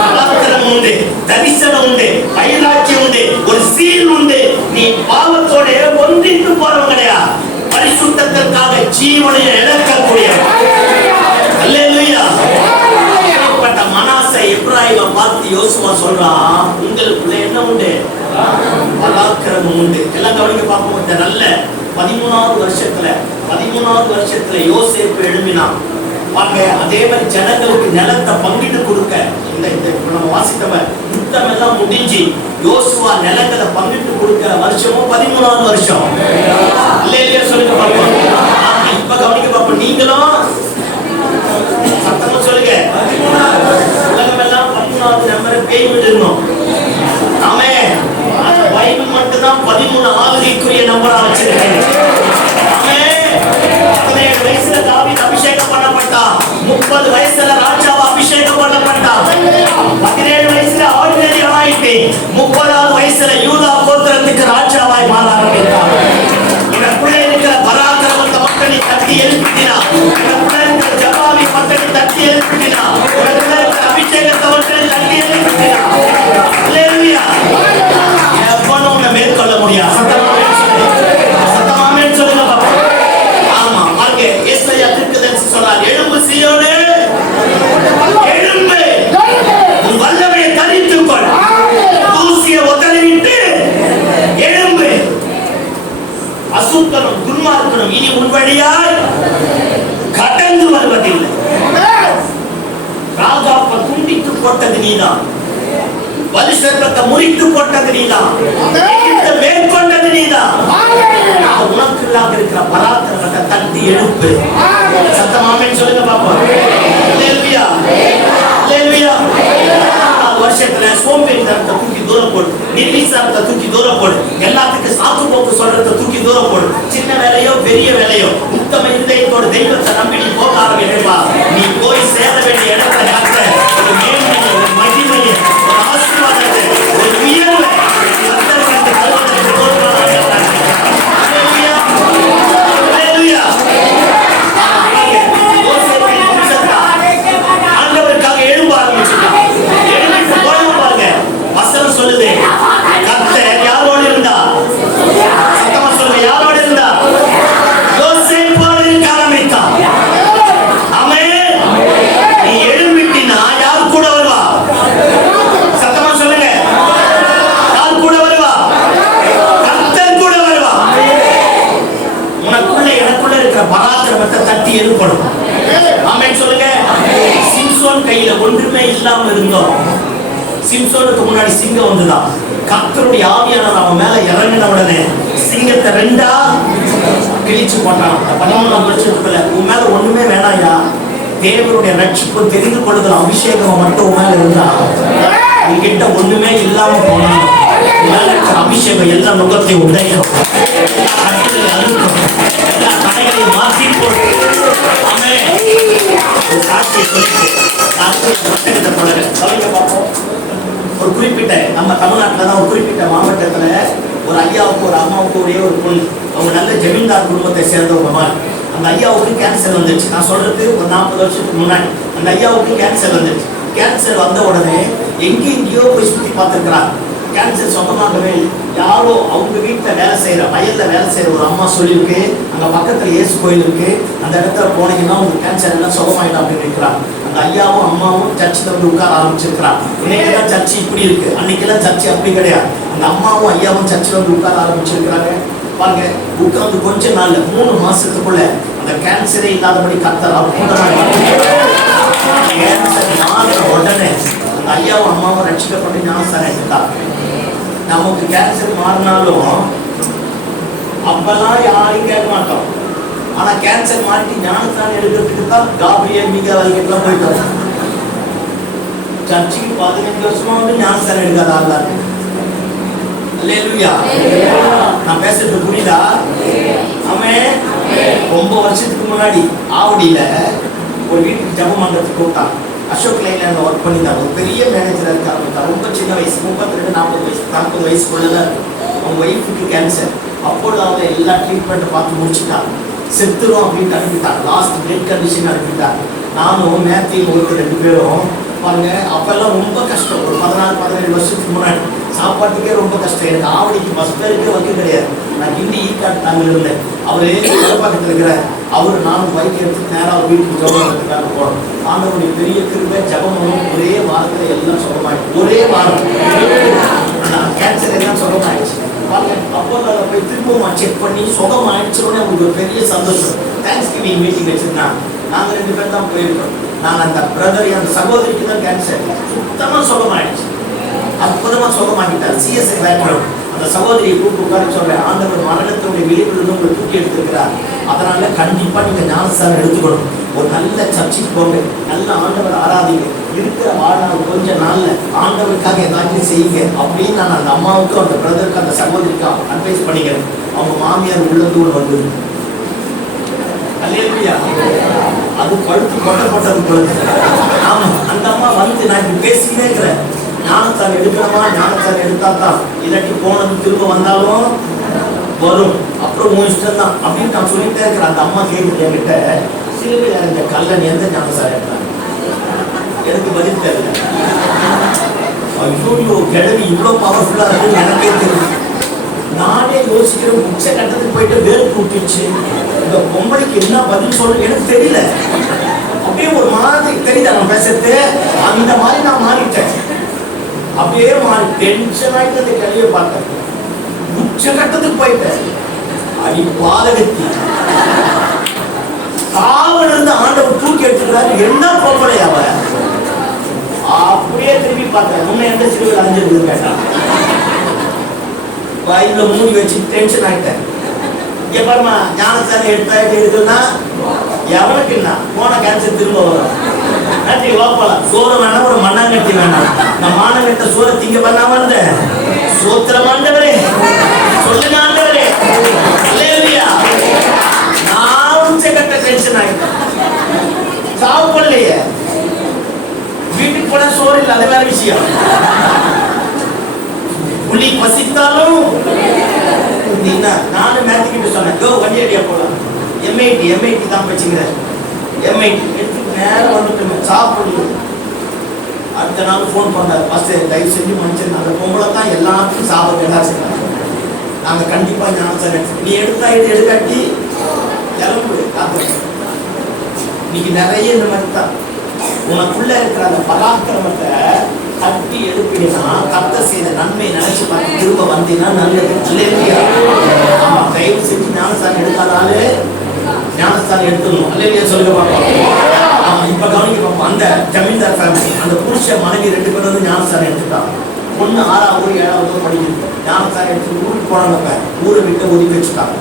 பராக்கிரமம் உண்டு, தரிசனம் உண்டு, வைராக்கியம் உண்டு, ஒரு சீல் உண்டு. நீ பாவத்தோட ஒன்றித்து போறவங்க கிடையாது. பரிசுத்தத்திற்காக ஜீவனை இழக்கக்கூடிய அல்லேலூயா. அப்படிப்பட்ட மனாசே எப்ராயிமை பார்த்து யோசுவா சொல்றான், உங்களுக்குள்ள என்ன உண்டு? பராக்கிரமம் உண்டு. எல்லாம் கவனிக்க பார்ப்போம். இந்த நல்ல 13வது வருஷத்துல யோசேப்பு எழும்பினான். அதே மாதிரி ஜனங்களுக்கு நிலத்தை பங்கிட்டு கொடுக்க இந்த நம்ம வாசித்தவர் யுத்தம் எல்லாம் முடிஞ்சு யோசுவா நிலங்களை பங்கிட்டு கொடுக்கிற வருஷமும் 13வது வருஷம். அல்லேலூயா சொல்லுங்க பாப்போம். இப்ப கவனிக்க பாப்போம். நீங்களும் சத்தமா சொல்லுங்க. உலகம் எல்லாம் 13வது நம்பரை பேய் விடணும். ஆமென். பைபிள் மட்டும் தான் 13 ஆவிக்குரிய நம்பரா வச்சிருக்கேன். ஆமென். 17 வயசுல தாவீது அபிஷேகம் பண்ணப்பட்டான். 30 வயசுல ராஜாவா அபிஷேகம் பண்ணப்பட்டான். 17 வயசுல ஆர்டினரி ஆயிட்டு 30வது வயசுல யூதா கோத்திரத்துக்கு ராஜாவாய் மாற ஆரம்பித்தான். உனக்குள்ளே இருக்கிற பராக்கிரமத்தை மக்கள் தட்டி எழுப்பினா, உனக்குள்ளே இருக்கிற ஜபாவி மக்கள் தட்டி எழுப்பினா, உனக்குள்ளே இருக்கிற அபிஷேகத்தை மக்கள் தட்டி எழுப்பினா. அல்லேலூயா. எவனும் உன்னை மேற்கொள்ள முடியாது. சத்தமாமே சொல்லுங்க பாப்பா. ஆமா, பாருங்க. ஏசாயா தீர்க்கதரிசி சொல்றார், எழும்பு சீயோனே, எழும்பு, உன் வல்லமையை தரித்துக் கொள், தூசியை உதறிவிட்டு எழும்பு. அசுத்தனும் துன்மார்க்கனும் இனி உன் வழியாய் கடந்து வருவதில்லை. ராஜாப்பை துண்டித்து போட்டது நீதான். வலிசர்பத்தை முறித்து போட்டது நீதான். மேற்கொண்டது நீதான். உனக்குள்ளாக இருக்கிற பராக்கிரமத்தை தட்டி எழுப்பு. சத்தமாமே சொல்லுங்க பாப்பா. அல்லேலூயா. அல்லேலூயா. வருஷத்துல சோம்பேறித்தனத்தை தூக்கி தூரம் போடு, நிர்வீசாரத்தை தூக்கி தூரம் போடு, எல்லாத்துக்கும் சாக்கு போக்கு சொல்றதை தூக்கி தூரம் போடு. சின்ன வேலையோ பெரிய வேலையோ உத்தம இதயத்தோடு தெய்வத்தை நம்பி நீ போக ஆரம்பிப்பா. நீ போய் சேர வேண்டிய இடத்துல ஒரு மேன்மையை, ஒரு மகிமையை, ஒரு ஆசீர்வாதத்தை எடுக்கணும். ஆமென் சொல்லுங்க. சிம்சோன் கையில ஒன்றுமே இல்லாம இருந்தோம். சிம்சோனுக்கு முன்னாடி சிங்கம் வந்துதான். கர்த்தருடைய ஆவியானவர் அவன் மேல இறங்கின உடனே சிங்கத்தை ரெண்டா கிழிச்சு போட்டான். 13ஆம் வருஷத்துக்குள்ள உன் மேல ஒண்ணுமே வேணாயா, தேவனுடைய ரட்சிப்பு தெரிந்து கொள்ளுதல் அபிஷேகம் மட்டும் உன் மேல இருந்தா உன்கிட்ட ஒண்ணுமே இல்லாம போனா அபிஷேகம் எல்லா நுகத்தையும் உடைக்கும், எல்லா கடைகளையும் மாற்றி போட்டு சாட்சியை சொல்லிட்டு பார்ப்போம். ஒரு குறிப்பிட்ட நம்ம தமிழ்நாட்டில் தான் ஒரு குறிப்பிட்ட மாவட்டத்தில் ஒரு ஐயாவுக்கு ஒரு அம்மாவுக்கு ஒரே ஒரு பொண்ணு, அவங்க நல்ல ஜமீன்தார் குடும்பத்தை சேர்ந்தவங்க மாதிரி. அந்த ஐயாவுக்கு கேன்சர் வந்துருச்சு. நான் சொல்றது ஒரு 40 வருஷத்துக்கு முன்னாடி அந்த ஐயாவுக்கு கேன்சர் வந்துருச்சு. கேன்சர் வந்த உடனே எங்கேயோ போய் சுற்றி பார்த்துருக்கிறாங்க. கேன்சர் சொந்தமாகவே யாரோ அவங்க வீட்டில் வேலை செய்கிற வயலில் வேலை செய்கிற ஒரு அம்மா சொல்லியிருக்கு, அங்கே பக்கத்தில் இயேசு கோயில் இருக்கு, அந்த இடத்துல போனீங்கன்னா உங்க கேன்சர் எல்லாம் சுகமாயிடும் அப்படின்னு இருக்கிறாங்க. அந்த ஐயாவும் அம்மாவும் சர்ச்சில் வந்து உட்கார ஆரம்பிச்சிருக்கிறாங்க. இன்னைக்கெல்லாம் சர்ச்சு இப்படி இருக்கு, அன்னைக்கெல்லாம் சர்ச்சு அப்படி கிடையாது. அந்த அம்மாவும் ஐயாவும் சர்ச்சில் வந்து உட்கார ஆரம்பிச்சிருக்கிறாங்க. பாருங்க, உட்கார்ந்து கொஞ்ச நாள்ல 3 மாசத்துக்குள்ள அந்த கேன்சரே இல்லாதபடி கர்த்தர் கேன்சர் மாறின உடனே அந்த ஐயாவும் அம்மாவும் ரட்சிக்கப்பட்டு ஞானஸ்தானம் எடுத்தாங்க. நமக்கு கேன்சர் மாறினாலும் அப்பெல்லாம் யாரையும் கேட்க மாட்டோம். ஆனா கேன்சர் மாறிட்டு ஞானஸ்தானம் எடுக்கிறதுக்கு தான் காபிரியல் மீகாவேல் போயிட்டோம். சர்ச்சுக்கு 15 வருஷமா வந்து ஞானஸ்தானம் எடுக்காத ஆளா இருக்கு. அல்லேலூயா. நான் பேசுறது புரியுதா? ஆமென். 9 வருஷத்துக்கு முன்னாடி ஆவடியில ஒரு வீட்டுக்கு ஜெபம் பண்றதுக்கு கூப்பிட்டாங்க. அசோக் லைன்ல ஒர்க் பண்ணிட்டாங்க. ஒரு பெரிய மேனேஜரா இருக்காங்க. ரொம்ப சின்ன வயசு, 32 40 வயசு 40 வயசுக்குள்ளதான் இருக்கு. அவங்க ஒய்ஃபுக்கு கேன்சர். அப்போது அவங்க எல்லா ட்ரீட்மெண்ட்டை பார்த்து முடிச்சுட்டாங்க. செத்துரும் அப்படின்ட்டு அனுப்பிட்டாங்க. லாஸ்ட் பிளட் கண்டிஷன் அனுப்பிட்டாங்க. நானும் மேத்யூ ஒருத்தர் 2 பேரும் பாருங்க, அப்பெல்லாம் ரொம்ப கஷ்டம். ஒரு 14-17 வருஷத்துக்கு முன்னாடி சாப்பாட்டுக்கே ரொம்ப கஷ்டம். எனக்கு ஆவடிக்கு பஸ் பேருக்கே வந்து கிடையாது. நான் ஹிந்தி ஈக்காட் தாங்கள் இருந்தேன். அவரு பக்கத்தில் இருக்கிறார். அவரு நானும் பைக் எடுத்து நேராக வீட்டுக்கு ஜபத்துக்காக போனோம். ஆண்டவருடைய பெரிய கிருபை ஜபமும் ஒரே வாரத்தில் எல்லாம் சுகமாயிடுச்சு. ஒரே வாரம் கேன்சர் எல்லாம் சுகமாயிடுச்சு. அப்போ அதை போய் திரும்பவும் செக் பண்ணி சுகமாயிடுச்சோடனே அவங்களுக்கு ஒரு பெரிய சந்தோஷம். தேங்க்ஸ் கிவிங் மீட்டிங் வச்சிருந்தாங்க. நாங்கள் 2 பேர் தான் போயிருக்கோம். நான் அந்த பிரதர் அந்த சகோதரிக்கு தான் கேன்சர் சுத்தமாக சுகமாயிடுச்சு. அற்புதமாக சுகமாக்கிட்டார். CSI background. அந்த சகோதரியை கூப்பிட்டு உட்கார சொல்றேன், ஆண்டவர் மரணத்தினுடைய விளைவுகளும் உங்களை தூக்கி எடுத்திருக்கிறார். அதனால கண்டிப்பா நீங்க ஞானஸ்தானம் எடுத்துக்கணும். ஒரு நல்ல சர்ச்சுக்கு போங்க, நல்ல ஆண்டவர் ஆராதிங்க. இருக்கிற வாழ்நாள் கொஞ்ச நாள்ல ஆண்டவருக்காக ஏதாச்சும் செய்யுங்க அப்படின்னு நான் அந்த அம்மாவுக்கும் அந்த பிரதருக்கு அந்த சகோதரிக்கும் அட்வைஸ் பண்ணிக்கிறேன். அவங்க மாமியார் உள்ளதூர் வந்து அது பழுத்து கொட்டப்பட்டது பொழுது. ஆமா, அந்த அம்மா வந்து நான் இப்ப பேசிக்கிட்டே இருக்கிறேன். ஞானஸ்தானம் எடுக்கணுமா, ஞானஸ்தானம் எடுத்தா தான், இல்லாட்டி போனது திரும்ப வந்தாலும் வரும், அப்புறம் உன் இஷ்டம் தான் அப்படின்னு நான் சொல்லிட்டே இருக்கிறேன். அந்த அம்மா கேட்குது என்கிட்ட, சிலுவையில் இந்த கல்லன் எந்த ஞானஸ்தானம் எடுத்தாங்க? எனக்கு பதில் தெரியல. ஐயோ, கிழவி இவ்வளோ பவர்ஃபுல்லாக இருக்குன்னு எனக்கே தெரியும். நானே யோசிக்கிறேன், உச்ச கட்டத்துக்கு போயிட்டு வேர்ப்பு விட்டுச்சு. இந்த பொம்பளைக்கு என்ன பதில் சொல்ல எனக்கு தெரியல. அப்படியே ஒரு மாதிரி தெரியுது நான் பேசுறது. அந்த மாதிரி நான் மாறிட்டேன். அப்படியே மாறி டென்ஷன் ஆகிட்டு அந்த கிழவியை பார்த்தேன். உச்ச கட்டத்துக்கு போயிட்டேன். அடி பாதகத்தி காவல் இருந்து ஆண்டவர் தூக்கி எடுத்துக்கிறாரு. என்ன பொம்பளை அவ? அப்படியே திரும்பி பார்த்தேன். முன்ன எந்த சிறுவில் அஞ்சிருக்கு கேட்டான். வாயில மூடி வச்சு டென்ஷன் ஆகிட்டேன். இங்க பாருமா, ஞானஸ்தானம் எடுத்துன்னா எவனுக்குன்னா போன கேன்சர் திரும்ப வரும். கட்டி வாப்பலாம். சோறு வேணாம், ஒரு மண்ணாங்கட்டி வேணாம். நான் மானங்கட்ட சோறை திங்க பண்ணாம இருந்தேன். சோத்திரம் ஆண்டவரே, சொல்லுங்க ஆண்டவரே. அல்லேலூயா. நான் உச்சக்கட்ட டென்ஷன் ஆகிட்டேன். சாவு பண்ணலையே, வீட்டுக்கு போன சோறு இல்லை, அது வேற விஷயம். புள்ளி பசித்தாலும் நானும் மேத்திக்கிட்டு சொன்னேன், வண்டி அடியா போலாம். எம்ஐடி தான் வச்சுக்கிறேன். எம்ஐடி எடுத்துட்டு நேரம் வந்துட்டு சாப்பிடு. அடுத்த நாள் ஃபோன் பண்ணார், ஃபஸ்ட்டு தயவு செஞ்சு மனுஷன் அந்த பொம்பளை தான் எல்லாத்துக்கும் சாப்பிட்டு எல்லாம் செய்யறாங்க. நாங்கள் கண்டிப்பாக ஞானஸ்தானம் நீ எடுத்தா இது எடுக்காட்டி கிளம்பு காத்து. இன்னைக்கு நிறைய இந்த மாதிரி தான் உனக்குள்ள இருக்கிற அந்த பராக்கிரமத்தை தட்டி எழுப்பினா கர்த்தர் செய்த நன்மை நினைச்சு பார்த்து திரும்ப வந்தீங்கன்னா நல்லது. இல்லையா? ஆமா, தயவு செஞ்சு ஞானஸ்தானம் எடுக்காதாலே ஞானஸ்தானம் எடுத்துடணும். அல்லேலூயா சொல்லுங்க பார்ப்போம். இப்ப கவனிக்க பார்ப்போம். அந்த ஜமீன்தார் ஃபேமிலி, அந்த புருஷ மனைவி 2 பேரும் வந்து ஞானஸ்தானம் எடுத்துட்டாங்க. பொண்ணு 6வது 7வது படிக்குது. ஞானஸ்தானம் எடுத்து ஊருக்கு போனாங்க. ஊரை விட்டு ஒதுக்கி வச்சுட்டாங்க.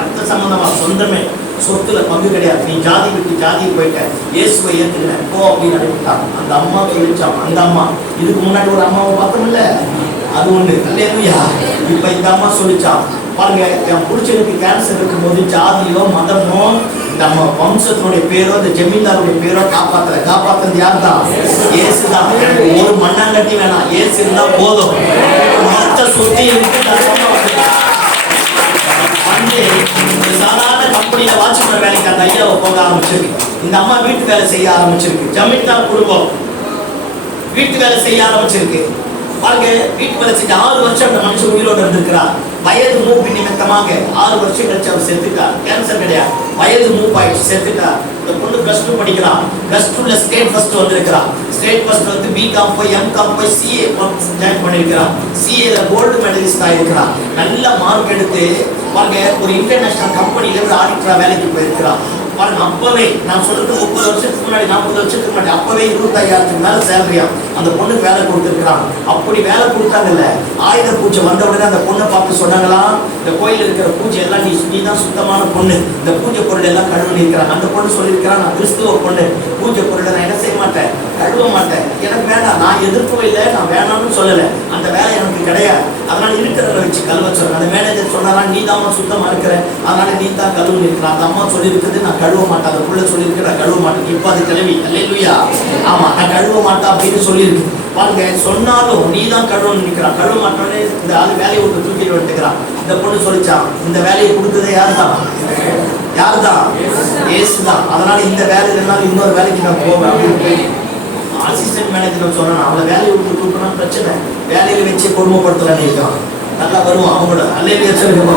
அடுத்த சம்பந்தமா சொந்தமே சொத்துல பங்கு கிடையாது. நீ ஜாதி விட்டு ஜாதிக்கு போயிட்ட, இயேசுவை ஏத்துக்கிறேன் போ அப்படின்னு அனுப்பிட்டாங்க. அந்த அம்மா சொல்லிச்சான். அந்த அம்மா இதுக்கு முன்னாடி ஒரு அம்மாவை பார்த்தோம்ல, அது ஒண்ணு. அல்லேலூயா. இப்ப இந்த அம்மா சொல்லிச்சான், பாருங்க, என் புருஷனுக்கு கேன்சர் இருக்கும்போது ஜாதியோ மதமோ இந்த அம்மா வம்சத்தினுடைய பேரோ இந்த ஜமீன்தாருடைய பேரோ காப்பாத்துறது யார் தான்? இயேசு தான். ஒரு மண்ணாங்கட்டி வேணாம், இயேசு இருந்தா போதும். மொத்த சுத்தி வந்து சாதாரண கம்பெனியில வாட்ச்மேன் வேலைக்கு அந்த ஐயாவை போக ஆரம்பிச்சிருக்கு. இந்த அம்மா வீட்டு வேலை செய்ய ஆரம்பிச்சிருக்கு. ஜமீன்தார் குடும்பம் வீட்டு வேலை செய்ய ஆரம்பிச்சிருக்கு. பாருங்க, வீட்டு வேலை செஞ்சு 6 வருஷம் அந்த மனுஷன் உயிரோடு இருந்திருக்கிறார். வயது மூப்பு நிமித்தமாக 6 வருஷம் கழிச்சு அவர் செத்துட்டார். கேன்சர் கிடையாது, வயது மூப்பாயிடுச்சு, செத்துட்டார். இந்த பொண்ணு +2 படிக்கிறான். +2ல ஸ்டேட் ஃபர்ஸ்ட் வந்திருக்கிறான். ஸ்டேட் ஃபர்ஸ்ட் வந்து பிகாம் போய் எம்காம் போய் சிஏ ஜாயின் பண்ணியிருக்கிறான். சிஏல கோல்டு மெடலிஸ்ட் ஆயிருக்கிறான். நல்ல மார்க் எடுத்து பாருங்க ஒரு இன்டர்நேஷனல் கம்பெனியில ஒரு ஆடிட்டரா வேலைக்கு போயிருக்கிறான். பாருங்க, அப்பவே நான் சொல்றது 30 வருஷத்துக்கு முன்னாடி 40 வருஷத்துக்கு முன்னாடி அப்பவே 25,000 மேல சேலரியா அந்த பொண்ணுக்கு வேலை கொடுத்துருக்காங்க. அப்படி வேலை கொடுத்தாங்கல்ல, ஆயுத பூஜை வந்த உடனே அந்த பொண்ணை பார்த்து சொன்னாங்களா, இந்த கோயில் இருக்கிற பூஜை எல்லாம் நீ தான் சுத்தமான பொண்ணு, இந்த பூஜை பொருள் எல்லாம் கழுவி இருக்கிறாங்க. அந்த பொண்ணு சொல்லியிருக்கிறான், நான் கிறிஸ்துவ பொண்ணு, பூஜை பொருளை நான் என்ன செய்ய மாட்டேன், கழுவ மாட்டேன், எனக்கு வேண்டாம், நான் எதிர்ப்பும் இல்லை, நான் வேணாம்னு சொல்லலை, அந்த வேலை எனக்கு கிடையாது, அதனால இருக்கிறத வச்சு கழுவ சொல்றேன். அந்த மேனேஜர் சொன்னாரா, நீ தான் சுத்தமா இருக்கிற, அதனால நீ தான் கழுவு இருக்கிறான். அந்த அம்மா சொல்லியிருக்குது, நான் கழுவ மாட்டேன், அந்த புள்ள சொல்லியிருக்கு, நான் கழுவ மாட்டேன். இப்போ அது கிளவி. அல்லேலூயா. ஆமா, நான் கழுவ மாட்டேன் அப்படின்னு சொல்லியிருக்கு. பாருங்க, சொன்னாலும் நீ தான் கழுவன்னு நிற்கிறான். கழுவ மாட்டோன்னே இந்த ஆள் வேலையை விட்டு தூக்கிட்டு வந்துக்கிறான். இந்த பொண்ணு சொல்லிச்சான், இந்த வேலையை கொடுத்ததே யார் தான்? யார் தான்? இயேசு தான். அதனால இந்த வேலை இல்லைனாலும் இன்னொரு வேலைக்கு நான் போவேன் அப்படின்னு போய் அசிஸ்டன்ட் மேனேஜர் சொன்னான். அவளை வேலையை விட்டு தூக்கினா பிரச்சனை, வேலையில வச்சு கொடுமைப்படுத்தலான்னு இருக்கான். நல்லா வருவான் அவங்களோட. அல்லேலூயா சொல்லுங்க.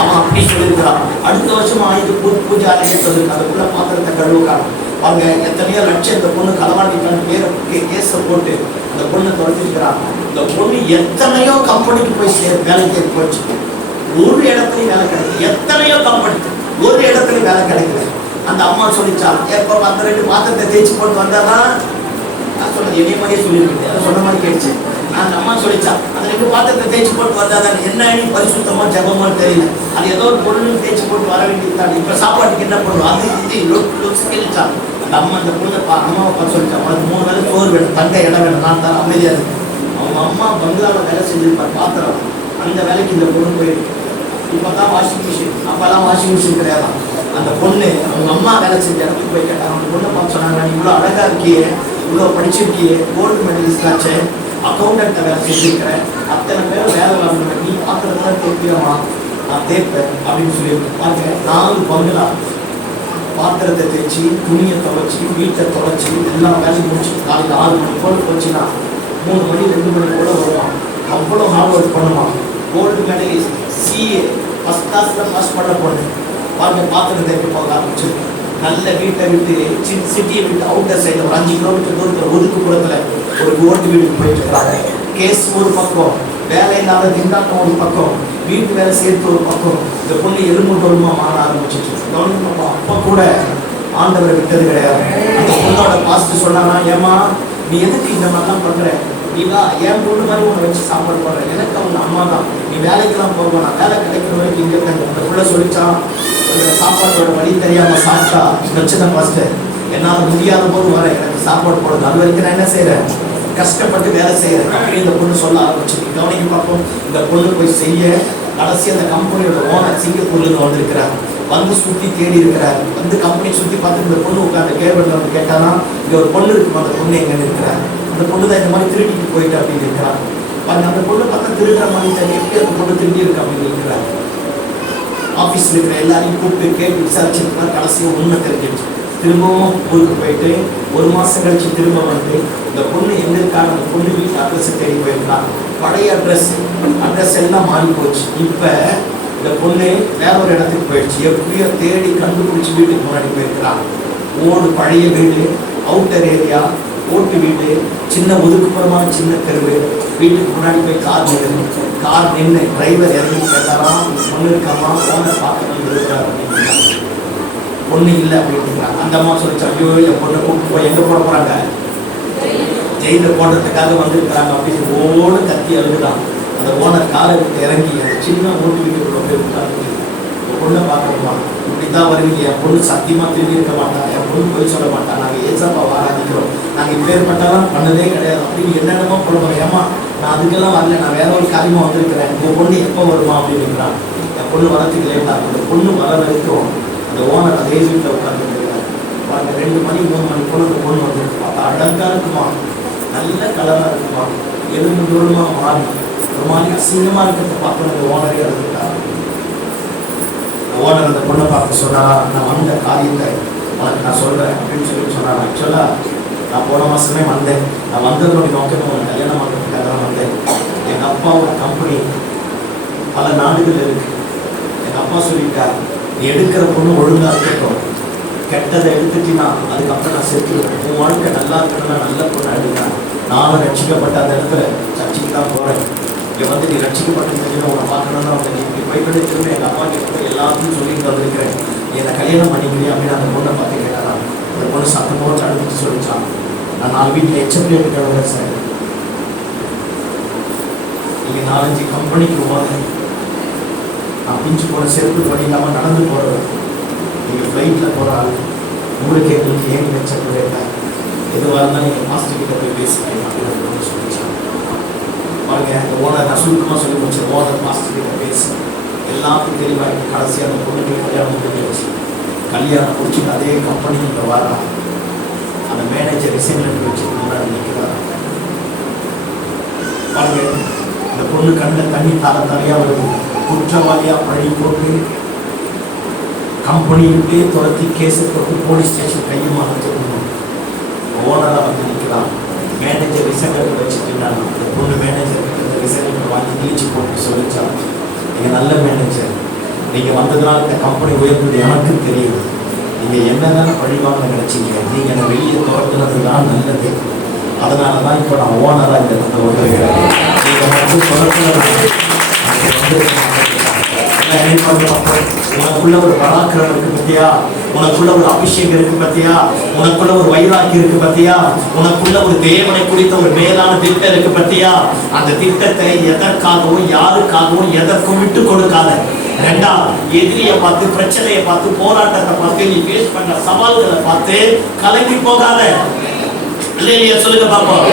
அவன் அப்படி சொல்லியிருக்கிறான். அடுத்த வருஷம் ஆயுத பூஜை ஆலயம் சொல்லிருக்கு. அதுக்குள்ள பாத்திரத்தை கழுவுக்காரன். அவங்க எத்தனையோ லட்சம் இந்த பொண்ணு களவாடிக்கான பேரை கேஸை போட்டு அந்த பொண்ணை துரத்திருக்கிறாங்க. இந்த பொண்ணு எத்தனையோ கம்பெனிக்கு போய் வேலைக்கு போச்சு. ஒரு இடத்துலையும் வேலை கிடைக்குது. எத்தனையோ கம்பெனி, ஒரு இடத்துலையும் வேலை கிடைக்குது. அந்த அம்மா சொல்லிச்சான், எப்போ அந்த 2 பாத்திரத்தை தேய்ச்சி போட்டு வந்தானா, நான் சொன்னது என்னைய மாதிரியே சொல்லியிருக்கேன், அதை சொன்ன மாதிரி கேட்டுச்சு. அந்த அம்மா சொல்லிச்சான், அந்த 2 பாத்திரத்தை தேய்ச்சி போட்டு வந்தாதான் என்ன நீ பரிசுத்தமா ஜபமோ தெரியல, அது ஏதோ ஒரு பொருள் தேய்ச்சி போட்டு வர வேண்டியதுதான். இப்போ சாப்பாட்டுக்கு என்ன பண்ணுவோம், அது இது கேட்டுச்சான். அந்த அம்மா அந்த பொண்ணை அம்மாவை பார்த்து சொல்லிச்சான், உனக்கு 3 வேலை சோறு வேணும், தங்க இடம் வேணும், நான் தான் அமைதியாக இருக்கு. அவங்க அம்மா பங்களாவில் வேலை செஞ்சிருப்பார், பாத்திரம், அந்த வேலைக்கு இந்த பொண்ணு போயிருக்கு. இப்போ தான் வாஷிங் மிஷின், அப்போல்லாம் வாஷிங் மிஷின் கிடையாது. அந்த பொண்ணு அவங்க அம்மா வேலை செஞ்ச இடத்துக்கு போய் கேட்டாங்க. அந்த பொண்ணை பார்த்து சொன்னாங்க, நீ இவ்வளோ அழகா இருக்கியே, இவ்வளோ படிச்சிருக்கியே, கோல்டு மெடலிஸ்ட் ஆச்சு, அக்கௌண்டன்ட்டை வேலை செஞ்சுருக்கிறேன், அத்தனை பேர் வேலை வாங்கினேன், நீ பார்க்குறதுலாம் தேப்பியம்மா, நான் தேய்ப்பேன் அப்படின்னு சொல்லியிருக்கேன். பாருங்க, 4 பங்களா பாத்திரத்தை தேய்ச்சி, துணியை துவைச்சி, வீட்டை துவைச்சி, எல்லாம் வேலை முடிச்சு காலையில் 6 மணி போல் போச்சுன்னா 3 மணி 2 மணி போல வருவான். அவ்வளோ ஹார்ட் ஒர்க் பண்ணுவான். கோல்டு மெடலிஸ்ட், சிஏ ஃபர்ஸ்ட் கிளாஸில் பாஸ் பண்ண பொண்ணு. பாருங்க, பாத்திரத்தை தேய்க்க போக ஆரம்பிச்சிருக்கு. நல்ல வீட்டை விட்டு சிட்டியை விட்டு அவுட்டர் சைடில் ஒரு 5 கிலோமீட்டர் தூரத்தில் ஒதுக்குப்புறத்தில் ஒரு ஓட்டு வீட்டுக்கு போயிட்டு இருக்கிறாங்க. கேஸ் ஒரு பக்கம், வேலை இல்லாத திண்டாட்டம் ஒரு பக்கம், வீட்டு வேலை சேர்த்து ஒரு பக்கம். இந்த பொண்ணு எலும்பு தோல்மா மாற ஆரம்பிச்சிச்சு. கவனிப்பா, அப்போ கூட ஆண்டவரை விட்டது கிடையாது. அந்த பொண்ணோட பாஸ்ட் சொன்னானா, ஏமா நீ எதுக்கு இந்த மாதிரிலாம் பண்ற, நீவா என் பொண்ணு மாதிரி உன்னை வச்சு சாப்பாடு பண்ற, எனக்கு அவங்க அம்மா தான், நீ வேலைக்கெல்லாம் போகணும், வேலை கிடைக்கிற வரைக்கும் இங்கே தங்க. அந்த பிள்ளை சொல்லிச்சான், சாப்பாட்டோட வழி தெரியாம சாப்பிட்டா பிரச்சனை பாஸ்ட், என்னால் முடியாத போது வர எனக்கு சாப்பாடு போடுறது, அது வரைக்கும் நான் என்ன செய்யறேன், கஷ்டப்பட்டு வேலை செய்யறேன் அப்படின்னு இந்த பொண்ணு சொல்ல ஆரம்பிச்சு. கவனிக்க பார்ப்போம். இந்த பொண்ணு போய் செய்ய கடைசி அந்த கம்பெனியோட ஓனர் சிங்கப்பூர்லேருந்து வந்திருக்கிறார். வந்து சுற்றி தேடி இருக்கிறார். வந்து கம்பெனி சுற்றி பார்த்து இந்த பொண்ணு உட்காந்து கேபிளில் வந்து கேட்டானா, இங்கே ஒரு பொண்ணு இருக்குமா, அந்த பொண்ணு எங்கே இருக்கிறார், அந்த பொண்ணு தான் இந்த மாதிரி திருட்டிட்டு போயிட்டு அப்படின்னு இருக்கிறார். அந்த பொண்ணு பார்த்தா திருடுற மாதிரி தெரியும், எப்படி அந்த பொண்ணு திருடி இருக்கு அப்படின்னு இருக்கிறார். ஆஃபீஸில் இருக்கிற எல்லாரையும் கூப்பிட்டு கேட்டு விசாரிச்சிருக்கா. கடைசியாக உண்மை தெரிஞ்சிருச்சு. திரும்பவும் ஊருக்கு போயிட்டு 1 மாதம் கழிச்சு திரும்ப வந்து இந்த பொண்ணு எங்க இருக்காங்க, அந்த பொண்ணு வீட்டு அட்ரஸை தேடி போயிருக்கான். பழைய அட்ரஸ் எல்லாம் மாறி போச்சு. இப்போ இந்த பொண்ணு வேற ஒரு இடத்துக்கு போயிடுச்சு. எப்படியோ தேடி கண்டுபிடிச்சி வீட்டுக்கு முன்னாடி போயிருக்கிறான். ஓடு பழைய வீடு, அவுட்டர் ஏரியா, ஓட்டு வீடு, சின்ன ஒதுக்குப்புறமான சின்ன தெருவு. வீட்டுக்கு முன்னாடி போய் கார் நின்று டிரைவர் இறங்கி கேட்டாராம், பொண்ணு இருக்காமா, ஓனர் பார்க்க இருக்கிறார் அப்படின்னு. பொண்ணு இல்லை அப்படின்றாங்க. அந்த அம்மா சொல்லிச்சு, ஐயோ என் பொண்ணை கூப்பிட்டு போய் எங்கே போட போகிறாங்க, ஜெயிலில் போடுறதுக்காக வந்திருக்கிறாங்க அப்படின்னு ஓடு கத்தி அழுகுதான். அந்த ஓனர் காரை விட்டு இறங்கி அந்த சின்ன ஓட்டு வீட்டுக்குள்ள போய் உட்காந்து, என் பொண்ணை பார்க்கணுமா, இப்படிதான் வருவீங்க, என் பொண்ணு சத்தியமாக திரும்பி இருக்க மாட்டான், என் பொண்ணு போய் சொல்ல மாட்டான், நாங்கள் ஏசப்பாவை ஆராதிக்கிறோம், நாங்கள் இப்பேற்பட்டாலும் பண்ணதே கிடையாது அப்படின்னு என்னென்னமோ போடுவோம். ஏமா நான் அதுக்கெல்லாம் வரல, நான் வேற ஒரு காரியமாக வந்திருக்கிறேன், உங்கள் பொண்ணு எப்போ வருமா அப்படின்னு இருக்கிறான். என் பொண்ணு வரத்துக்கு லேட்டா, அந்த பொண்ணு வர வரைக்கும் அந்த ஓனர் அதே வீட்டில் உட்காந்துருக்கிறார். பாருங்க 2 மணி 3 மணி போல அந்த பொண்ணு வந்துருக்கு. அப்போ அழகாக இருக்குமா, நல்ல கலராக இருக்குமா, எலும்பு தூரமாக மாறி ஒரு மாதிரி அசிங்கமாக இருக்கிறத பார்த்து அந்த ஓனரே எழுதுட்டார். ஓனர் அந்த பொண்ணை பார்த்து சொன்னா, நான் வந்த காரியத்தை உனக்கு நான் சொல்கிறேன் அப்படின்னு சொன்னார். ஆக்சுவலாக நான் போன மாதமே வந்தேன், நான் வந்ததோடைய நோக்கம் உனக்கு கல்யாணம் பண்ணுறதுக்காக தான் வந்தேன். எங்கள் அப்பாவோட கம்பெனி பல நாடுகள் இருக்கு. எங்கள் அப்பா சொல்லிட்டார், நீ எடுக்கிற பொண்ணு ஒழுங்காக இருக்கட்டும், கெட்டதை எடுத்துட்டினா அதுக்கப்புறம் நான் சேர்த்துருவேன், உன் வாழ்க்கை நல்லா இருக்கணும்னா நல்ல பொண்ணு எடுக்கிறேன். நானும் ரட்சிக்கப்பட்ட அந்த இடத்துல சர்ச்சைக்கு தான் போகிறேன். இங்கே வந்து நீ ரட்சிக்கப்பட்டு உன்னை பார்க்கணும்னா அவங்க நீ இப்படி போய்கிட்டு திரும்ப எங்கள் அப்பா கிட்ட எல்லாத்தையும் சொல்லிட்டு வந்திருக்கிறேன், என்னை கல்யாணம் பண்ணிக்கிறேன் அப்படின்னு அந்த பொண்ணை பார்த்து கேட்டாரான். அந்த பொண்ணு சத்தமோடு தடுத்து சொல்லிச்சான், நான் 4 வீட்டில் எச்சப்பில் இருக்கிறவங்க சார், நீங்கள் 4-5 கம்பெனிக்கு போங்க, நான் பிஞ்சு போன செருப்பு பண்ணி இல்லாமல் நடந்து போகிறது, நீங்கள் ஃப்ளைட்டில் போகிறாள், உங்களுக்கு எங்களுக்கு ஏன் எச்சப்பு கேட்டால் எதுவாக இருந்தால் நீங்கள் மாஸ்டர் கிட்ட போய் பேசுகிறேன் அப்படின்னு சொல்லிச்சாங்க. பாருங்க, அந்த ஓனர் நான் சுருக்கமாக சொல்லி முடிச்சேன். ஓனர் மாஸ்டர் கிட்ட பேசு, எல்லாத்துக்கும் தெளிவாக கடைசியாக அந்த பொண்ணுக்கு கல்யாணம் முடிஞ்சிருச்சு. கல்யாணம் முடிச்சுட்டு அதே கம்பெனிக்கு வரா, அந்த மேனேஜர் ரிசைன் லெட்டர் வச்சு முன்னாடி நிற்கிறார். பாருங்க, இந்த பொண்ணு கண்ணில் தண்ணி தலையாக வருது. குற்றவாளியாக பழி போட்டு கம்பெனியிலே துரத்தி கேஸை போட்டு போலீஸ் ஸ்டேஷன் கையுமாக தூக்கணும். ஓனராக வந்து நிற்கிறான். மேனேஜர் ரிசைன் லெட்டர் வச்சுட்டுருந்தாங்க. அந்த பொண்ணு மேனேஜர் இந்த ரிசைன் லெட்டர் வாங்கி நீச்சு போட்டு சொல்லிச்சாங்க, நீங்கள் நல்ல மேனேஜர், நீங்கள் வந்ததுனால இந்த கம்பெனி உயர்ந்தது எனக்கு தெரியும், நீங்கள் என்னென்ன பழிவாங்க நினச்சிங்க, நீங்கள் என்னை வெளியே துரத்துனது தான் நல்லது, அதனால தான் இப்போ நான் ஓனராக இந்த வந்து வந்துருக்கிறேன். நீங்கள் வந்து துரத்துனது உனக்குள்ள ஒரு பராக்கிரம் இருக்கு பத்தியா, உனக்குள்ள ஒரு அபிஷேகம் இருக்கு பத்தியா, உனக்குள்ள ஒரு வைராக்கி இருக்கு பத்தியா, உனக்குள்ள ஒரு தேவனை குறித்த ஒரு மேலான திட்டம் இருக்கு பத்தியா, அந்த திட்டத்தை எதற்காகவும் யாருக்காகவும் எதற்கும் விட்டு கொடுக்காத. 2, எதிரியை பார்த்து, பிரச்சனையை பார்த்து, போராட்டத்தை பார்த்து, நீ ஃபேஸ் பண்ற சவால்களை பார்த்து கலங்கி போகாத. இல்லையா சொல்லுங்க பாப்போம்,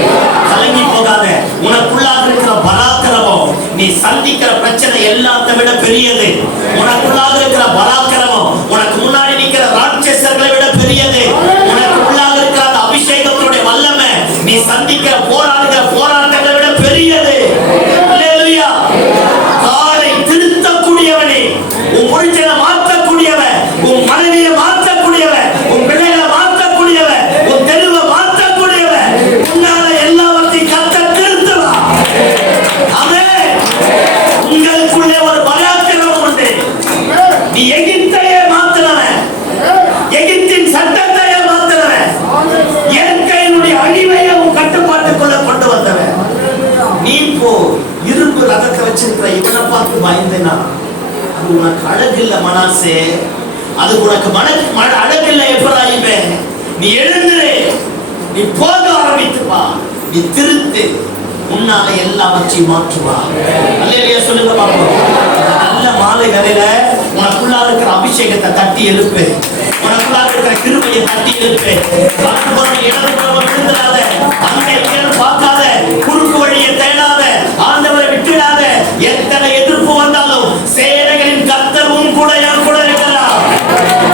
கலங்கி போகாத. உனக்குள்ளாக இருக்கிற பராக்கிரமம் நீ சந்திக்கிற பிரச்சனை எல்லாத்தை விட பெரியது. உனக்குள்ளாக இருக்கிற பராக்கிரமம் உனக்கு முன்னாடி நிற்கிற ராட்சசர்களை விட பெரியது. உனக்குள்ளாக இருக்கிற அந்த அபிஷேகத்தோட வல்லமை நீ சந்திக்கிற போராடுகிற போராட்டங்களை விட பெரியது. அல்லேலூயா. காலை திருத்தக்கூடியவனே, உன் புரிச்சலை மாற்றக்கூடியவன், உன் மனைவியை மாற்றக்கூடியவன், உன் பிள்ளைகளை மாற்றக்கூடியவன், உன் தெருவை மாற்றக்கூடியவன், உன்னால எல்லாவற்றையும் கத்த திருத்துவா. ஆமென். உங்களுக்குள்ளே ஒரு பராக்கிரமம் உண்டு. நீ எகிப்தையே மாற்றினவன், எகிப்தின் சட்டத்தையே மாற்றினவன், இயற்கையினுடைய அழிவையை உன் கட்டுப்பாட்டுக்குள்ள கொண்டு வந்தவன். நீ போ இரும்பு ரதத்தை வச்சிருக்கிற இவனை பார்த்து பயந்தேனா, அது உனக்கு அழகில்லை மனாசே, அது உனக்கு அழகில்லை எப்ராயிமே. நீ எழுந்துரு, நீ போக ஆரம்பித்துப்பா, நீ திருத்து, உன்னால எல்லாவற்றையும் மாற்றுவா. அல்லேலூயா சொல்லுங்க பாப்போம். நல்ல மாலை வேளையில உனக்குள்ளா இருக்கிற அபிஷேகத்தை தட்டி எழுப்பு, உனக்குள்ளா இருக்கிற கிருபையை தட்டி எழுப்பு. இடதுபுறம் விழுந்துடாத, அங்கே பார்க்காத, குறுக்கு வழியை தேடாத, ஆண்டவரை விட்டுடாத. எத்தனை எதிர்ப்பு வந்தாலும் சேனைகளின் கர்த்தர் உன் கூட என் கூட இருக்கிறார்.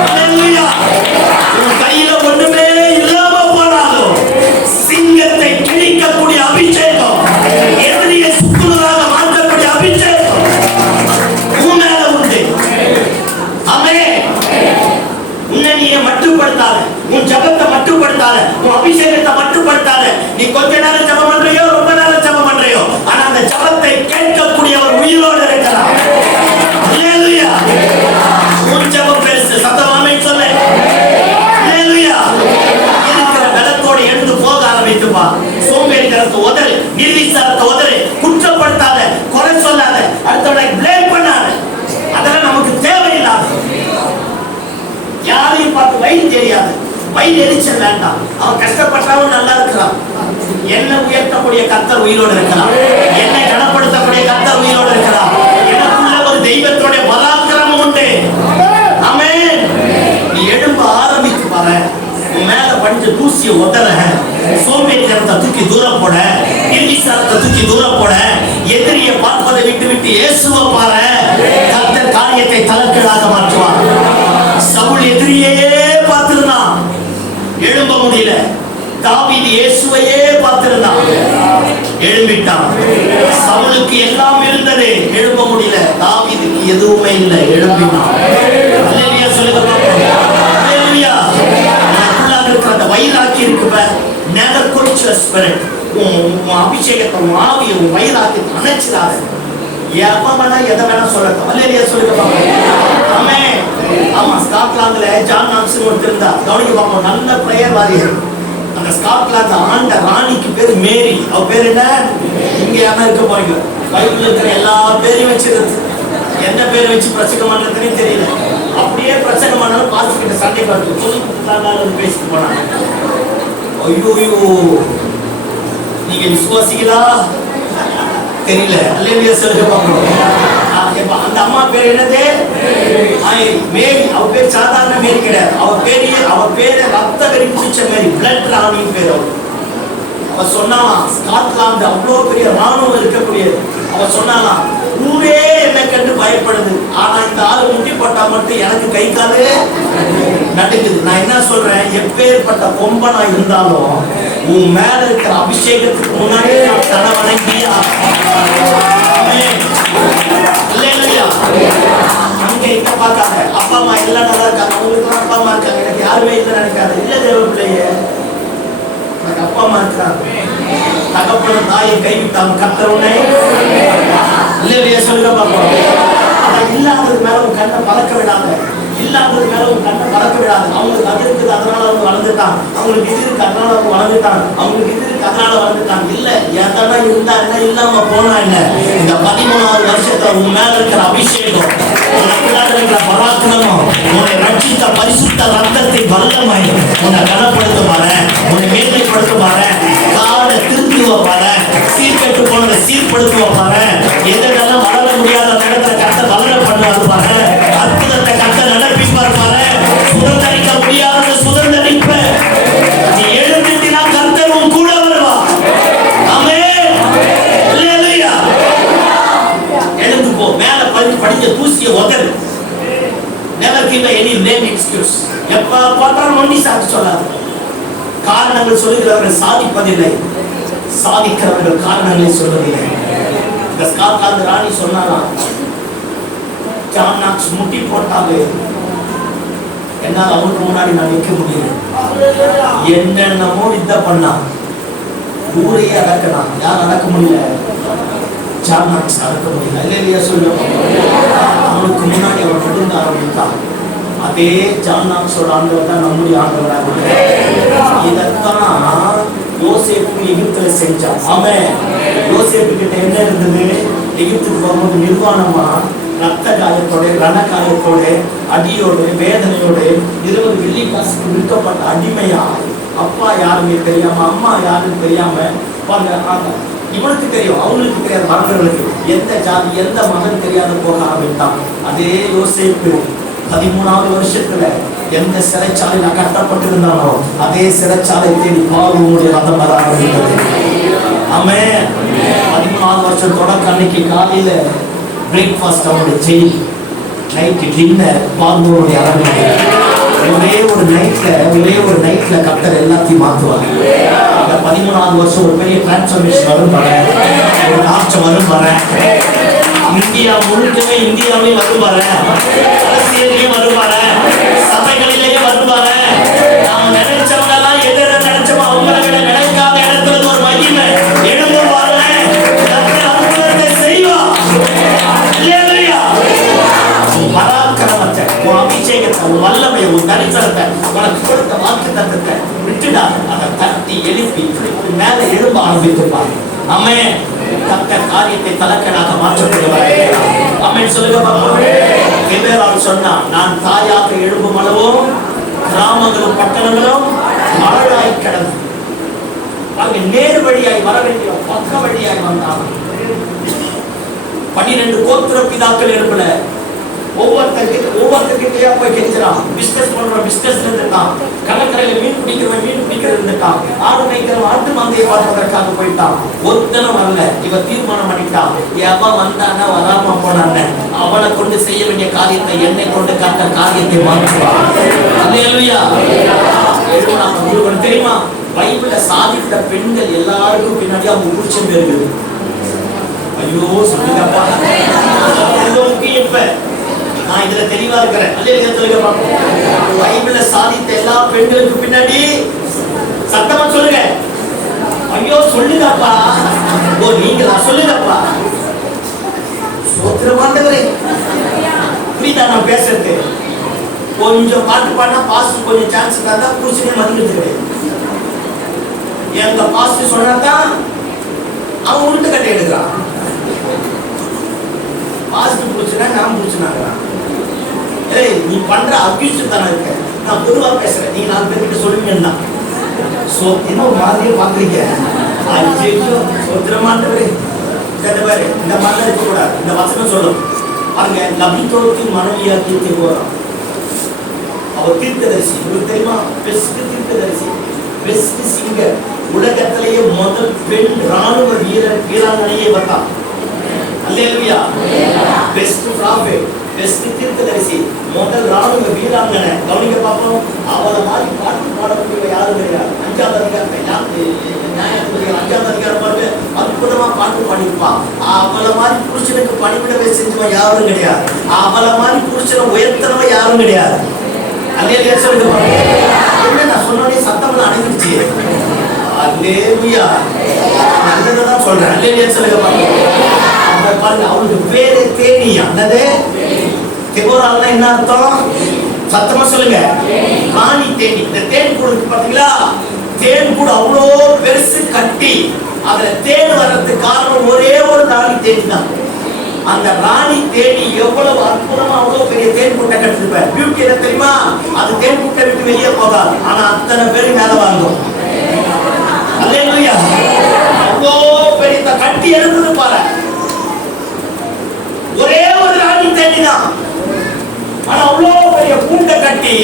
அல்லேலூயா. உன் கையில ஒண்ணுமே இல்லாம போனாலும் சிங்கத்தை கிழிக்கக்கூடிய அபிஷேகம், எதிரியை சுக்குநூறாக மாற்றக்கூடிய அபிஷேகம் உன் மேல உண்டு. ஆமென். உன்னை நீ மட்டுப்படுத்தாத, உன் ஜபத்தை மட்டுப்படுத்தாத, உன் அபிஷேகத்தை மட்டுப்படுத்தாத. நீ கொஞ்ச நேரம் ஜபம் பண்றியோ, ரொம்ப நேரம் ஜபம் பண்றியோ, ஆனா அந்த ஜபத்தை கேட்கக்கூடிய ஒரு உயிரோடு இருக்கிறார். அல்லேலூயா. உன் ஜபம் பெருசு, சத்தமா ஆமென் சொல்லு. அல்லேலூயா. இருக்கிற பலத்தோடு எழுந்து போக ஆரம்பித்துப்பா. சோம்பேறித்தனத்தை உதறு, நிர்விசாரத்தை உதறு, குற்றப்படுத்தாத, குறை சொல்லாத, அடுத்தவனை பிளேம் பண்ணாத. அதெல்லாம் நமக்கு தேவையில்லாத. யாரையும் வயிறு எரிச்சல் வேண்டாம். அவன் கஷ்டப்பட்டாலும் நல்லா இருக்கிறான். என்ன உயர்த்தக்கூடிய கர்த்தர் உயிரோடு இருக்கிறார். என்னை கனப்படுத்தக்கூடிய கர்த்தர் உயிரோடு இருக்கிறார். எனக்குள்ள ஒரு தெய்வத்தோட பராக்கிரமம் உண்டு. ஆமென். நீ எழும்ப ஆரம்பித்து பாரு. உன் மேல படிச்ச தூசியை உதற, சோம்பேறித்தனத்தை தூக்கி தூரம் போட, இந்திசாரத்தை தூக்கி தூரம் போட, எதிரியை பார்ப்பதை விட்டு விட்டு இயேசுவை பாரு. கர்த்தர் காரியத்தை தலைக்கீழாக மாற்றுவார். சவுல் எதிரியே பார்த்திருந்தான், எழும்ப முடியல. தாவீது இயேசுவையே பார்த்திருந்தான், எழும்பிட்டான். சவுலுக்கு எல்லாம் இருந்தது, எழும்ப முடியல. தாவீதுக்கு எதுவுமே இல்லை, எழும்பினான். அல்லேலூயா சொல்லுங்க பாப்போம். அல்லேலூயா. நமக்குள்ளாக இருக்கிற அந்த வைராக்கியம் இருக்குப்ப, never quench your spirit. உன் அபிஷேகத்தை, உன் ஆவியை, உன் வைராக்கியத்தை அணைச்சிடாத. எப்ப வேணா எதை வேணா சொல்லட்டும். அல்லேலூயா சொல்லுங்க பாப்போம். ஆமென். ஆமா, ஸ்காட்லாந்துல ஜான் நாக்ஸ் ஒருத்தர் இருந்தா, கவனிக்க பாப்போம். நல்ல பிரேயர் வாரியர். அந்த ஸ்காட்லாந்து ஆண்ட ராணிக்கு பேரு மேரி. அவ பேர் என்ன? இங்க யாரா இருக்க போறீங்க? பைபிள் இருக்கிற எல்லா பேரையும் வச்சிருக்கு. என்ன பேர் வச்சு பிரசங்கம் பண்றதுன்னே தெரியல. அப்படியே பிரசங்கம் பண்ணாலும் பாஸ்டர்கிட்ட சண்டை பார்த்து சொல்லி பேசிட்டு போனாங்க. ஐயோ, நீங்க விசுவாசிகளா தெரியல. அல்லேலூயா சொல்லுங்க பாப்போம். அந்த அம்மா பேர் என்னது? மேரி. அவ பேர் சாதாரண மேரி கிடையாது. அவ பேரு ரத்த வெறி பிடிச்ச மேரி, பிளட் ராணின்னு பேர். அவ சொன்னாலாம், ஸ்காட்லாந்து அவ்வளவு பெரிய ராணுவம் இருக்கக்கூடியது. அவ சொன்னாலாம், ஊரே என்ன கண்டு பயப்படுது, ஆனா இந்த ஆளு முட்டி போட்டா மட்டும் எனக்கு கை காலே நடுங்குது. நான் என்ன சொல்றேன், எப்பேற்பட்ட கொம்பனா இருந்தாலும் உன் மேல இருக்கிற அபிஷேகத்துக்கு முன்னாடி நான் தலை வணங்கியா. அங்க இங்க பார்க்காங்க. அப்பா அம்மா எல்லாம் நல்லா இருக்காங்க, அவங்களுக்கு அப்பா அம்மா இருக்காங்க, எனக்கு யாருமே இல்லை நினைக்காது. இல்ல தேவ பிள்ளைய, எனக்கு அப்பா அம்மா இருக்காங்க. தகப்பன தாயை கைவிட்டாங்க கர்த்தருனை. இல்லையா சொல்லுங்க பாப்போம். ஆனா இல்லாதது மேல உன் கண்ணை பறக்க விடாத. இல்லாதது மேல உன் கண்ணை பறக்க விடாது. அவங்களுக்கு அது இருக்குது அதனால அவங்க வளர்ந்துட்டான், அவங்களுக்கு இது இருக்கு அதனால அவங்க வளர்ந்துட்டான், அவங்களுக்கு இது இருக்கு அதனால வளர்ந்துட்டான். இல்ல எதனா இருந்தா என்ன, இல்லாம போனா என்ன. இந்த 13வது வருஷத்துல உன் மேல இருக்கிற அபிஷேகம், இருக்கிற பராக்கிரமம், உன்னை ரட்சித்த பரிசுத்த ரத்தத்தை வல்லமை உன்னை கனப்படுத்த பாரு, உன்னை மேன்மைப்படுத்த பாரு, காலை திருத்துவ பாரு, சீர்கெட்டு போனதை சீர்படுத்துவ பாரு, எதெல்லாம் வளர முடியாத இடத்துல கட்ட வளர பண்ணுவாரு பாரு, அற்புதத்தை கட்ட நடப்பிப்பார் பாரு, சுதந்திரிக்க முடியாத சுதந்திரிப்ப நீ எழுந்துட்டினா கர்த்தரும் கூட வருவா. ஆமென். அல்லேலூயா. எழுந்து போ, மேல படிச்ச தூசியை உதறு. Never give any lame excuse. எப்ப பார்த்தாலும் நொண்டி சாட்சி சொல்லாது. காரணங்கள் சொல்லுகிறவர்கள் சாதிப்பதில்லை, சாதிக்கிறவர்கள் காரணங்களை சொல்வதில்லை. இந்த ஸ்காட்லாந்து ராணி சொன்னாலாம், ஜான் நாக்ஸ் முட்டி போட்டாலே என்னால் அவனுக்கு முன்னாடி நான் நிற்க முடியல. என்னென்னமோ இத பண்ணா, ஊரையே அடக்கலாம், யார் அடக்க முடியல, ஜான் நாக்ஸ் அடக்க முடியல. இல்லையா சொல்லுவோம். அவனுக்கு முன்னாடி அவன் நடுங்க ஆரம்பித்தான். அதே ஜான் நாக்ஸோட ஆண்டவர் தான் நம்முடைய ஆண்டவராக இருக்கிறார். இதத்தான் யோசேப்பு எகிப்துல செஞ்சான். ஆமென். யோசேப்பு கிட்ட என்ன இருந்தது? எகிப்துக்கு வரும்போது நிர்வாணமா, ரத்த காயத்தோட, ரணகாயத்தோட, அடியோட, வேதனையோட, 20 வெள்ளி காசுக்கு விற்கப்பட்ட அடிமையா, அப்பா யாருமே தெரியாம, அம்மா யாருன்னு தெரியாம இவனுக்கு தெரியும், அவங்களுக்கு தெரியாது, மகன்களுக்கு எந்த ஜாதி எந்த மகன் தெரியாத போக ஆரம்பித்தான். அதே யோசேப்பு 13வது வருஷத்துல எந்த சிறைச்சாலையில கட்டப்பட்டிருந்தானோ அதே சிறைச்சாலை தேடி பார்வோனுடைய ரதம் வர ஆரம்பித்தது. ஆமென். 13வது வருஷம் தொடக்க அன்னைக்கு காலையில பிரேக்ஃபாஸ்ட் அவனுடைய ஜெயில், நைட்டு டின்னர் பார்வோனுடைய அரண்மனை. ஒரே ஒரு நைட்ல கர்த்தர் எல்லாத்தையும் மாற்றுவாங்க. 13வது வருஷம் ஒரு பெரிய டிரான்ஸ்ஃபர்மேஷன் வரும் பாரு, ஒரு மாற்றம் வரும் பாரு. இந்தியா முழுக்கவே, இந்தியாவிலே வரும் பாரு, அரசியலே வரும் பாரு, சபைகளிலேயே வரும் பாரு. நாம் நினைச்சவங்க எல்லாம் எதை நினைச்சோமோ அவங்களை விட நினைக்காத இடத்துல ஒரு மகிமை எழுந்து பாரு. அற்புதத்தை செய்வா. அல்லேலூயா. பராக்கிரமத்தை, உன் அபிஷேகத்தை, உன் வல்லமை, உன் தரிசனத்தை, உனக்கு கொடுத்த வாக்குத்தத்தத்தை விட்டுடா. அதை தட்டி எழுப்பி மேல எழும்ப ஆரம்பித்துப்பார். ஆமென். கர்த்தர் காரியத்தை தலக்கணாக மாற்றப்படுவார். ஆமென் சொல்லுங்க பாப்போம். எபிரேயர் சொன்னா, நான் தாயாக எழும்பும் அளவும் கிராமங்களும் பட்டணங்களும் கடந்து அங்க நேர் வழியாய் வர வேண்டிய பக்க வழியாய் வந்தான். 12 கோத்திர பிதாக்கள் எழுப்புல ஒவ்வொருத்தர்கிட்டயா போய் கெஞ்சிறான். பிசினஸ் பண்றவன் பிசினஸ்ல இருந்துட்டான், கடற்கரையில மீன் பிடிக்கிறவன் மீன் பிடிக்கிறது இருந்துட்டான், ஆடு மேய்க்கிறவன் ஆட்டு மந்தையை பார்ப்பதற்காக போயிட்டான். ஒருத்தனும் வரல. இவ தீர்மானம் பண்ணிட்டான், எவன் வந்தானா வராம போனான்னு அவனை கொண்டு செய்ய வேண்டிய காரியத்தை என்னை கொண்டு காட்ட காரியத்தை மாற்றுவான். அல்லேலூயா. உங்களுக்கு தெரியுமா, பைபிள்ல சாதித்த பெண்கள் எல்லாருக்கும் பின்னாடி அவங்க புருஷன் பேர் இருக்குது. ஐயோ சொல்லுங்கப்பா, இப்ப நான் இதுல தெளிவா இருக்கிறேன். அல்லேலூயா சொல்லுங்க பாப்போம். பைபிள்ல சாதித்த எல்லா பெண்களுக்கு பின்னாடி சத்தமா சொல்லுங்க. ஐயோ சொல்லுங்கப்பா. ஓ நீங்களா? சொல்லுங்கப்பா. சோத்திரமாண்டவரே, புரியுதா நான் பேசுறது? கொஞ்சம் பாட்டு பாடினா பாஸ்டர் கொஞ்சம் சான்ஸ் தந்தா புருஷனே மதிக்கிறது கிடையாது. எங்க பாஸ்டர் சொன்னாதான் அவன் உருட்டு கட்டை எடுக்கிறான். பாஸ்டர் புடிச்சுனா நான் புடிச்சுனாங்கிறான். ஏய் நீ பண்ற அபியூஸ் தானே இருக்க. நான் பொதுவா பேசுறேன், நீங்க 4 பேர்கிட்ட சொல்லுங்கன்னா சோ என்ன மாதிரியே பாக்குறீங்க. ஐயோ சோத்திரமாண்டவரே, பாரு இந்த மாதிரி இருக்க கூடாது. இந்த வசனம் சொல்லும் பாருங்க, லபிதோத்தின் மனைவியாக்கி போறான். அவர் தீர்க்கதரிசி, உங்களுக்கு தெரியுமா? பெஸ்ட் தீர்க்கதரிசி, பெஸ்ட் சிங்கர், உலகத்திலேயே முதல் பெண் ராணுவ வீராங்கனையே வந்தான். அல்லேலூயா. பெஸ்ட் ப்ராஃபெட், பெஸ்ட் தீர்க்கதரிசி, முதல் ராணுவ வீராங்கனை. கவனிக்க பார்ப்போம். அவளை மாதிரி பாட்டு பாடக்கூடிய யாரும் கிடையாது. 5வது அதிகாரம் 5வது அதிகாரம் பாருங்க, அற்புதமா பாட்டு பாடியிருப்பான். அவளை மாதிரி புருஷனுக்கு பணிவிடவே செஞ்சவன் யாரும் கிடையாது. அவளை மாதிரி புருஷனை உயர்த்தனவன் யாரும் கிடையாது. அல்லேலூயா சொல்லுங்க. என்ன நான் சொன்னோடனே சத்தம்லாம் அடங்கிடுச்சு. அல்லேலூயா. நல்லதான் சொல்றேன். அல்லேலூயா சொல்லுங்க பாருங்க. அவளுக்கு பேரு தேனி. என்னது தெபோரால்னா என்ன அர்த்தம்? சத்தமா சொல்லுங்க. ராணி தேனி. இந்த தேன் கூடு இருக்கு பாத்தீங்களா? தேன் கூடு அவ்வளோ பெருசு கட்டி அதுல தேன் வர்றதுக்கு காரணம் ஒரே ஒரு ராணி தேனி தான். அந்த ராணி தேனி எவ்வளவு அற்புதமா அவ்வளவு பெரிய தேன் கூட்டை கட்டிருப்ப. பியூட்டி என்ன தெரியுமா? அது தேன் கூட்டை விட்டு வெளியே போகாது. ஆனா அத்தனை பேரும் மேல வாங்கும். அல்லேலூயா. அவ்வளோ பெரிய கட்டி எழுப்புது பாரு. ஒரே ஒரு ராணி தேனி தான். ஆனா அவ்வளோ பெரிய கூட்டை கட்டி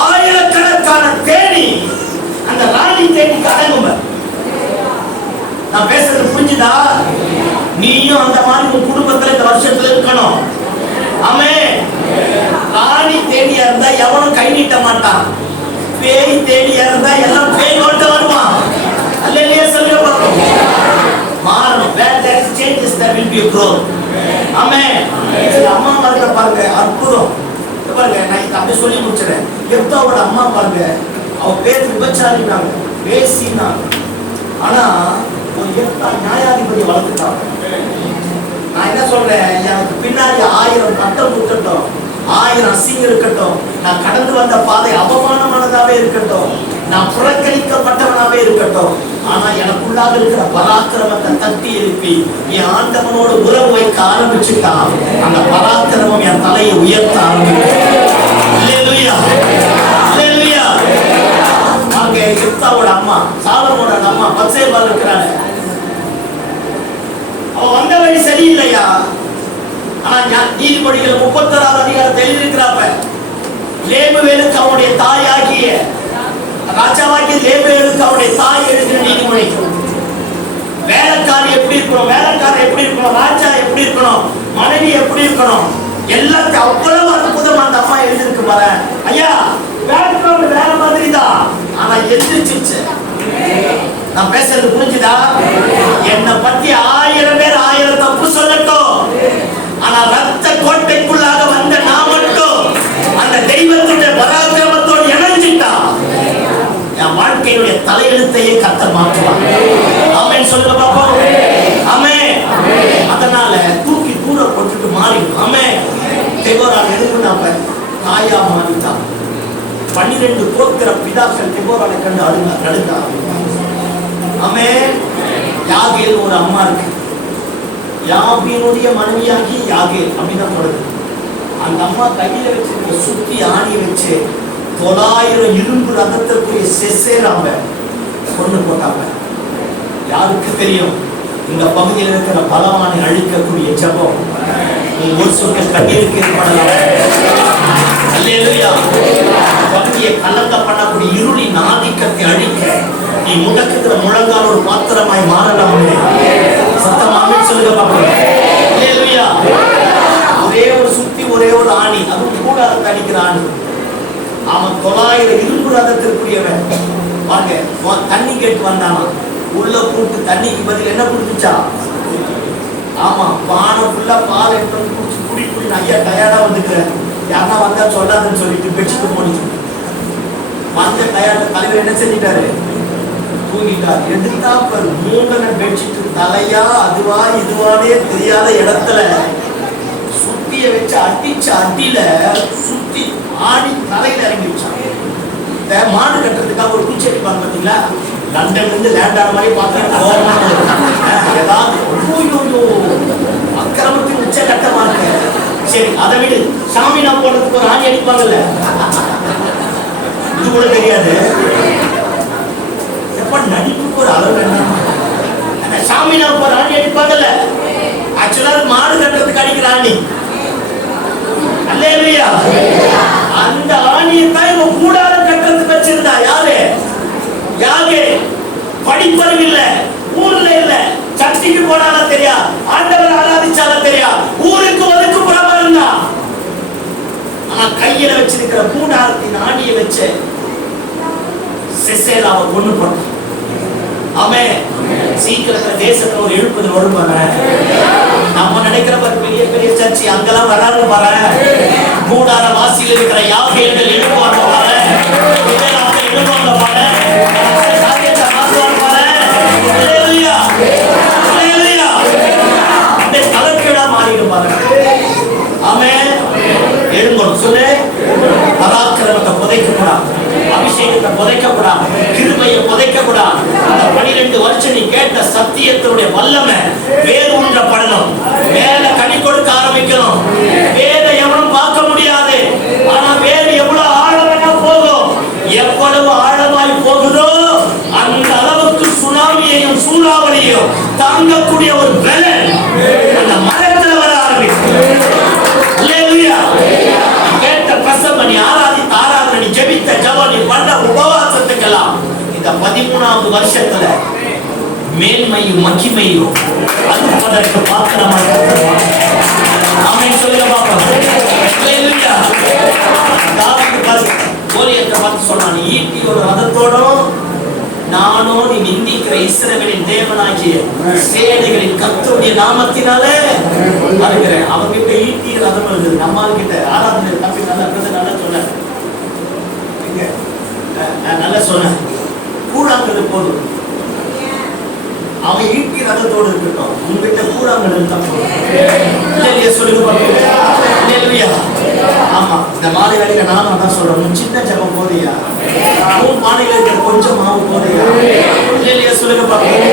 ஆயிரக்கணக்கான தேனி அந்த ராணி தேனிக்கு அடங்கும. நான் பேசுறது புரிஞ்சுதா? நீயும் அந்த மாதிரி உன் குடும்பத்துல இந்த வருஷத்துல இருக்கணும். ஆமென். ராணி தேனியா இருந்தா எவனும் கை நீட்ட மாட்டான். பேய் தேனியா இருந்தா எல்லாம் பேய் நோட்ட வருவான். அல்லேலூயா சொல்லுங்க பாப்போம். மாறணும். where there is changes there will be a growth. ஆமென். அம்மா பாருங்க பாருங்க, அற்புதம் பாருங்க. நான் இத அப்படியே சொல்லி முடிச்சறேன். எப்தாவோட அம்மா பாருங்க, அவ பேர் விபச்சாரினாங்க, பேசினாங்க. ஆனா ஒரு எப்தா நியாயாதிபதி வளர்த்துட்டாங்க. நான் என்ன சொல்றேன், எனக்கு பின்னாடி 1000 பட்டம் குத்தட்டும், 1000 அசிங்கம் இருக்கட்டும், நான் கடந்து வந்த பாதை அவமானமானதாவே இருக்கட்டும், நான் புறக்கணிக்கப்பட்டவனாவே இருக்கட்டும், ஆனா எனக்குள்ளாக இருக்கிற பராக்கிரமத்தை தட்டி எழுப்பி என் ஆண்டவனோட உறவு வைக்க ஆரம்பிச்சுட்டான். அந்த பராக்கிரமம் என் தலையை உயர்த்த ஆரம்பிக்கும். அல்லேலூயா. அல்லேலூயா. அங்க எப்தாவோட அம்மா, சாலமோட அம்மா பத்சேபாள் இருக்கிறாங்க. அவ வந்த வழி சரியில்லையா? ஆனா நீதிமொழிகள் 31வது அதிகாரத்தில் எழுதியிருக்கிறாப்ப, லேமுவேலுக்கு அவனுடைய தாயாகிய ராஜாவாகிய லேமுவேலுக்கு அவனுடைய தாய் எழுதின நீதிமொழி. வேலைக்காரி எப்படி இருக்கணும், வேலைக்காரர் எப்படி இருக்கணும், ராஜா எப்படி இருக்கணும், மனைவி எப்படி இருக்கணும், எல்லாத்தையும் அவ்வளவு அற்புதமா அந்த அம்மா எழுதிருக்கு பாரு. ஐயா வேலைக்காரர் வேற மாதிரி தான், ஆனா எந்திரிச்சிச்சு. நான் பேசுறது புரிஞ்சுதா? என்னை பத்தி 1000 பேர் 1000 தப்பு சொல்லட்டும், ஆனா ரத்த கோட்டைக்குள்ளாக வந்த நான் மட்டும் அந்த தெய்வத்துடைய பராக்கிரமத்தோடு இணைஞ்சிட்டான். என் வாழ்க்கையுடைய தலையெழுத்தையே கர்த்தர் மாற்றுவான். ஆமென் சொல்லுங்க பாப்போம். ஆமென். அதனால தூக்கி தூர போட்டுட்டு மாறி. ஆமென். தெபோராள் எழுப்புனாப்ப தாயா மாறிட்டான். 12 கோத்திர பிதாக்கள் தெபோராளை கண்டு அழுதாங்க. ஆமென். யாகேல் ஒரு அம்மா இருக்கு. யாபீனுடைய மனைவியாகி யாகேல் அப்படின்னு சொல்றது. அந்த அம்மா கையில வச்சு சுத்தி ஆணி வச்சு 900 இரும்பு ரதத்திற்குரிய செசேராம கொண்டு போட்டாங்க. யாருக்கு தெரியும் இந்த பகுதியில் இருக்கிற பலவானை அழிக்கக்கூடிய ஜெபம் ஒரு சொற்க கண்ணீருக்கு ஏற்படலாம். அல்லேலூயா. பகுதியை கலங்க பண்ணக்கூடிய இருளின் ஆதிக்கத்தை அழிக்க நீ முடக்குகிற முழங்கால் ஒரு பாத்திரமாய் மாறலாம். சத்தமாக சொல்லுங்க பாப்போம். அல்லேலூயா. ஒரே ஒரு சுத்தி ஒரே ஒரு ஆணி, அதுவும் கூடாரத்தை அடிக்கிற ஆணி. அவன் 900 இரும்பு ரதத்திற்குரியவன். வாங்க, தண்ணி கேட்டு வந்தானா, உள்ள கூட்டு தண்ணிக்கு பதில் என்ன கொடுத்துச்சா? ஆமா, பானை ஃபுல்லா பால் எடுத்து வந்து குடிச்சு குடி குடி ஐயா டயர்டா வந்துக்கிறேன், யாரா வந்தா சொல்லாதுன்னு சொல்லிட்டு பெட்ஷீட் போனிச்சு. வந்த டயர்ட தலைவர் என்ன செஞ்சிட்டாரு? தூங்கிட்டார். எடுத்தா பாரு, 3 பெட்ஷீட் தலையா அதுவா இதுவானே தெரியாத இடத்துல சுத்திய வச்சு அடிச்ச அடியில சுத்தி ஆடி தலையில இறங்கி வச்சான். இந்த மாடு கட்டுறதுக்காக ஒரு குச்சி அடிப்பாங்க பாத்தீங்களா? லண்டன்ல இருந்து லேண்ட் ஆன மாதிரி பார்த்தீங்கன்னா ஏதாவது அக்கிரமத்துக்கு உச்ச கட்டமா இருக்கு. சரி, அதை விடு. சாமினா போடுறதுக்கு ஒரு ஆணி அடிப்பாங்கல்ல, இது கூட தெரியாது. எப்ப நடிப்புக்கு ஒரு அளவு என்ன? சாமினா போற ஆணி அடிப்பாங்கல்ல, ஆக்சுவலா மாடு கட்டுறதுக்கு அடிக்கிற ஆணி. அல்லேலூயா. அந்த ஆணியை தான் இவன் கூடாரம் கட்டுறதுக்கு வச்சிருந்தா. யாரு யாரு? படிப்பறிவு இல்ல, ஊர்ல இல்ல, சர்ச்சைக்கு போனாலும் தெரியா, ஆண்டவர் ஆராதிச்சாலும் தெரியா, ஊருக்கு ஒதுக்குப்புறமா இருந்தா. ஆனா கையில வச்சிருக்கிற கூடாரத்தின் ஆணியை வச்சு சிசேராவை கொண்டு போட்டான். ஆமென். சீக்கிரத்துல தேசத்துல ஒரு எழுப்புதல் வருவாங்க. நம்ம நினைக்கிற பெரிய பெரிய சர்ச்சை அங்கெல்லாம் வராது பாரு. கூடார வாசியில் இருக்கிற யாகைகள் எழுப்புவாங்க பாரு, எழுப்புவாங்க பாரு, சாத்தியத்தை மாற்றுவாங்க பாரு. அல்லேலூயா. அல்லேலூயா. அந்த தலைக்கீழா மாறிடும் பாரு. ஆமென். எழும்பணும் சொல்லு. பராக்கிரமத்தை புதைக்கக்கூடாது, அபிஷேகத்தை புதைக்கக்கூடாது, கிருபையை புதைக்கக்கூடாது. அந்த 12 வருஷம் நீ கேட்ட சத்தியத்தினுடைய வல்லமை வேறு ஊன்றப்படணும், மேல கனி கொடுக்க ஆரம்பிக்கணும். வேற எவனும் பார்க்க முடியாது, ஆனா வேறு எவ்வளவு ஆழமா போகும், எவ்வளவு ஆழமாய் போகுதோ அந்த அளவுக்கு சுனாமியையும் சூறாவளியையும் தாங்கக்கூடிய ஒரு பலன் அந்த மரத்துல வர ஆரம்பிக்கும். அல்லேலூயா. கேட்ட பிரசங்கம், நீ ஆராதித்த ஆராதனை, நீ ஜெபித்த ஜெபம், நீ பண்ண உபவாசத்துக்கெல்லாம் இந்த 13வது வருஷத்துல மேன்மையும் மகிமையும் அதுக்கு பாத்திரமாக ஆமென் சொல்லுங்க பாப்போம். அல்லேலூயா. தாவீது கோலியத்தை பார்த்து சொன்னான், ஈட்டியோட ரதத்தோடும் நானும் நீ நிந்திக்கிற இஸ்ரவேலின் தேவனாகிய சேனைகளின் கர்த்தருடைய நாமத்தினாலே வருகிறேன். அவங்கிட்ட ஈட்டி ரதம் இருக்குது, நம்ம கிட்ட ஆராதனை தம்பி நல்லா சொன்ன நல்லா சொன்ன கூழாங்கல் போதும். அவன் ஈட்டி ரதத்தோடு இருக்கட்டும், உங்ககிட்ட கூழாங்கல் தப்பு சொல்லுங்க. ஆமா, இந்த மாலை வேலையில நானும் தான் சொல்றேன், சின்ன ஜபம் போதையா, பானையில இருக்கிற கொஞ்சம் மாவு போதையா, இல்லையா சொல்லுங்க பாப்போம்.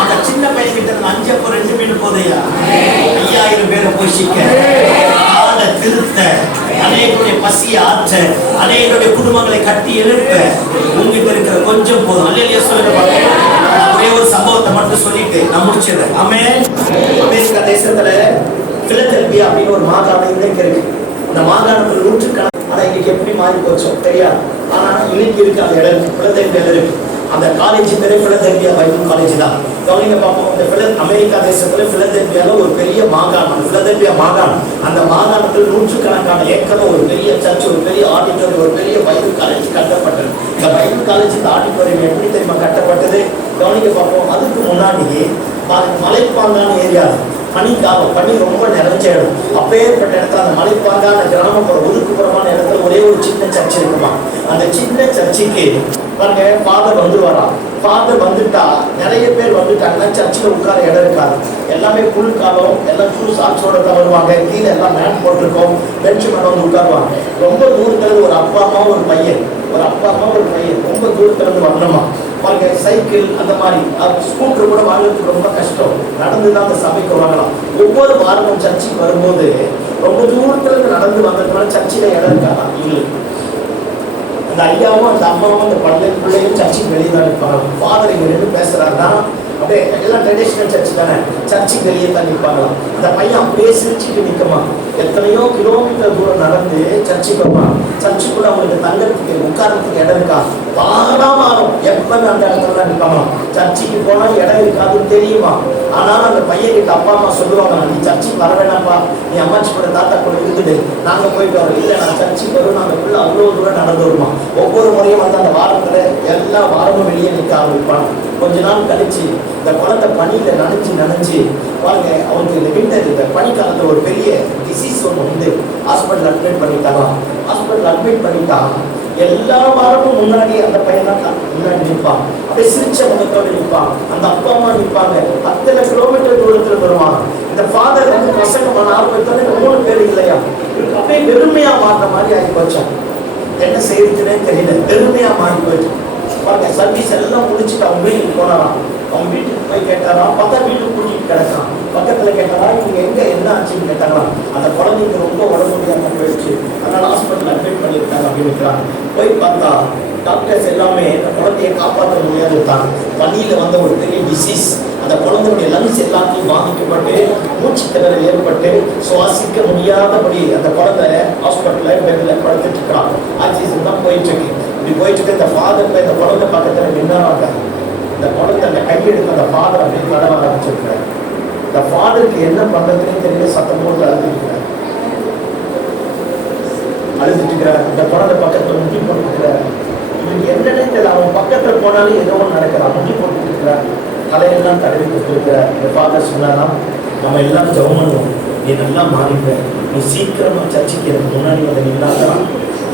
அந்த சின்ன பையன் கிட்ட 5 அப்போ 2 மீன் போதையா, 5000 பேரை போஷிக்க, ஆளை திருத்த, அநேகருடைய பசியை ஆற்ற, அநேகருடைய குடும்பங்களை கட்டி எழுப்ப உங்ககிட்ட இருக்கிற கொஞ்சம் போதும். இல்லையா சொல்லுங்க பாப்போம். ஒரே ஒரு சம்பவத்தை மட்டும் சொல்லிட்டு நான் முடிச்சிடுறேன். ஆமென். அமெரிக்கா தேசத்துல பிலடெல்பியா அப்படின்னு ஒரு மாகாணம் இன்னைக்கு இருக்கு. அந்த மாகாணத்துல 100 ஆனா இன்னைக்கு எப்படி மாறி போச்சோ தெரியாது. ஆனா இன்னைக்கு இருக்கு அந்த இடம் பிலடெல்பியால இருக்கு. அந்த காலேஜ் பேரு பிலடெல்பியா பைபிள் காலேஜ் தான். கவனிங்க பார்ப்போம். இந்த அமெரிக்கா தேசத்துல பிலடெல்பியால ஒரு பெரிய மாகாணம், பிலடெல்பியா மாகாணம். அந்த மாகாணத்தில் 100 ஏக்கர் ஒரு பெரிய சர்ச், ஒரு பெரிய ஆடிட்டோரியம், ஒரு பெரிய பைபிள் காலேஜ் கட்டப்பட்டது. இந்த பைபிள் காலேஜ் இந்த ஆடிட்டோரியம் எப்படி தெரியுமா கட்டப்பட்டது? கவனிக்க பார்ப்போம். அதுக்கு முன்னாடியே மலைப்பாங்கான ஏரியா, பனிக்காலம், பனி ரொம்ப நிறைஞ்ச இடம். அப்பேற்பட்ட இடத்துல அந்த மலைப்பாங்கான கிராமப்புற ஒதுக்குப்புறமான இடத்துல ஒரே ஒரு சின்ன சர்ச் இருக்குமா. அந்த சின்ன சர்ச்சுக்கு பாருங்க, ஃபாதர் வந்துருவாராம். ஃபாதர் வந்துட்டா நிறைய பேர் வந்துட்டாங்கன்னா சர்ச்சில் உட்கார இடம் இருக்காது. எல்லாமே குளிர்காலம், எல்லாம் ஷூ சாக்ஸோட தான் வருவாங்க. கீழே எல்லாம் மேட் போட்டிருக்கோம், பெஞ்சு மேலே வந்து உட்காருவாங்க. ரொம்ப தூரத்துல ஒரு அப்பா அம்மா ஒரு பையன், ரொம்ப தூரத்துல இருந்து வரணுமா. பாருங்க, சைக்கிள் அந்த மாதிரி ஸ்கூட்டர் கூட வாங்குறதுக்கு ரொம்ப கஷ்டம். நடந்துதான் அந்த சபைக்கு வாங்கலாம். ஒவ்வொரு வாரமும் சர்ச்சுக்கு வரும்போது ரொம்ப தூரத்துல இருந்து நடந்து வந்ததுனால சர்ச்சில் இடம் இருக்காதான் இல்லை. அந்த ஐயாவும் அந்த அம்மாவும் அந்த பிள்ளையும் சர்ச்சுக்கு வெளியே தான் இருப்பாங்க. ஃபாதர் இங்க ரெண்டு பேசுறாருன்னா அப்படியே எல்லாம் ட்ரெடிஷ்னல் சர்ச் தானே, சர்ச்சுக்கு வெளியே தான் நிற்பாங்களாம். அந்த பையன் அப்படியே சிரிச்சுட்டு நிற்கமா. எத்தனையோ கிலோமீட்டர் தூரம் நடந்து சர்ச்சுக்கு வருவான். சர்ச்சுக்குள்ள அவங்களுக்கு தங்கறதுக்கு உட்காரத்துக்கு இடம் இருக்கா? பாடாமாறும் எப்பவுமே அந்த இடத்துல தான் நிற்பாங்க. சர்ச்சுக்கு போனா இடம் இருக்காதுன்னு தெரியுமா? ஆனாலும் அந்த பையன் கிட்ட அப்பா அம்மா சொல்லுவாங்க, நீ சர்ச்சுக்கு வர வேணாம்ப்பா, நீ அம்மாச்சி கூட தாத்தா கூட இருக்குது, நாங்க போயிட்டு வரோம். இல்லை நான் சர்ச்சுக்கு வரும், அந்த பிள்ளை அவ்வளோ தூரம் நடந்து வருமா. ஒவ்வொரு முறையும் வந்து அந்த வாரத்துல எல்லா வாரமும் வெளியே நிற்க ஆரம்பிப்பாங்க. கொஞ்ச நாள் கழிச்சு இந்த குழந்தை பனியில நனைஞ்சு பாருங்க, அவங்களுக்கு இந்த விண்டர் இந்த பனிக்காலத்துல ஒரு பெரிய டிசீஸ் ஒன்று வந்து ஹாஸ்பிட்டல் அட்மிட் பண்ணிட்டாங்க. ஹாஸ்பிட்டல் அட்மிட் பண்ணிட்டா எல்லா வாரமும் முன்னாடி அந்த பையன் தான் முன்னாடி நிற்பான். அப்படியே சிரிச்ச முகத்தோடு நிற்பான். அந்த அப்பா அம்மா நிற்பாங்க. அத்தனை கிலோமீட்டர் தூரத்துல வருவாங்க. இந்த ஃபாதர் வந்து பசங்க 4 பேர் 3 பேர் இல்லையா, அப்படியே வெறுமையா மாற்ற மாதிரி ஆகி போச்சான். என்ன செய்யறதுன்னே தெரியல, வெறுமையா மாறி போயிட்டு பாருங்க. சர்வீஸ் எல்லாம் முடிச்சுட்டு அவங்க வீட்டுக்கு போனாராம். அவங்க வீட்டுக்கு போய் கேட்டாராம், பார்த்தா வீட்டுக்கு கூட்டிட்டு கிடக்கான். பக்கத்துல கேட்டாரா, இவங்க எங்க என்ன ஆச்சுன்னு கேட்டாங்களாம். அந்த குழந்தைங்க ரொம்ப உடம்பு முடியாம போயிடுச்சு, அதனால ஹாஸ்பிட்டல் அட்மிட் பண்ணியிருக்காங்க அப்படின்னு போய் பார்த்தா டாக்டர்ஸ் எல்லாமே அந்த குழந்தைய காப்பாற்ற முடியாது தான். பனியில வந்த ஒரு பெரிய டிசீஸ் அந்த குழந்தையுடைய லங்ஸ் எல்லாத்தையும் பாதிக்கப்பட்டு மூச்சு திணறல் ஏற்பட்டு சுவாசிக்க முடியாதபடி அந்த குழந்தை ஹாஸ்பிட்டல்ல பெட்ல படுத்துட்டு இருக்கான். ஆக்சிஜன் தான் போயிட்டு இருக்கு. இப்படி போயிட்டு இருக்கு. இந்த ஃபாதர் இந்த குழந்தை பக்கத்துல நின்னாங்க. இந்த குழந்தை அந்த கையெடுத்து அந்த ஃபாதர் அப்படின்னு தடவ ஆரம்பிச்சிருக்காரு. இந்த ஃபாதருக்கு என்ன பண்றதுன்னு தெரியல, சத்தம் போட்டு அழுதுட்டு இருக்கிறார். இந்த குழந்தை பக்கத்துல முட்டி போட்டுக்கிறார். இவருக்கு என்னன்னே தெரியல, அவன் பக்கத்துல போனாலும் ஏதோ ஒன்று நடக்கிறான். முட்டி போட்டு இருக்கிறார், தலையெல்லாம் தடவி கொடுத்துருக்கிறார். இந்த ஃபாதர் சொன்னாராம், நம்ம எல்லாம் ஜெபம் பண்ணுவோம், நீ நல்லா மாறிடுற, நீ சீக்கிரமா சர்ச்சைக்கு எனக்கு முன்னாடி வந்து நின்னாதான்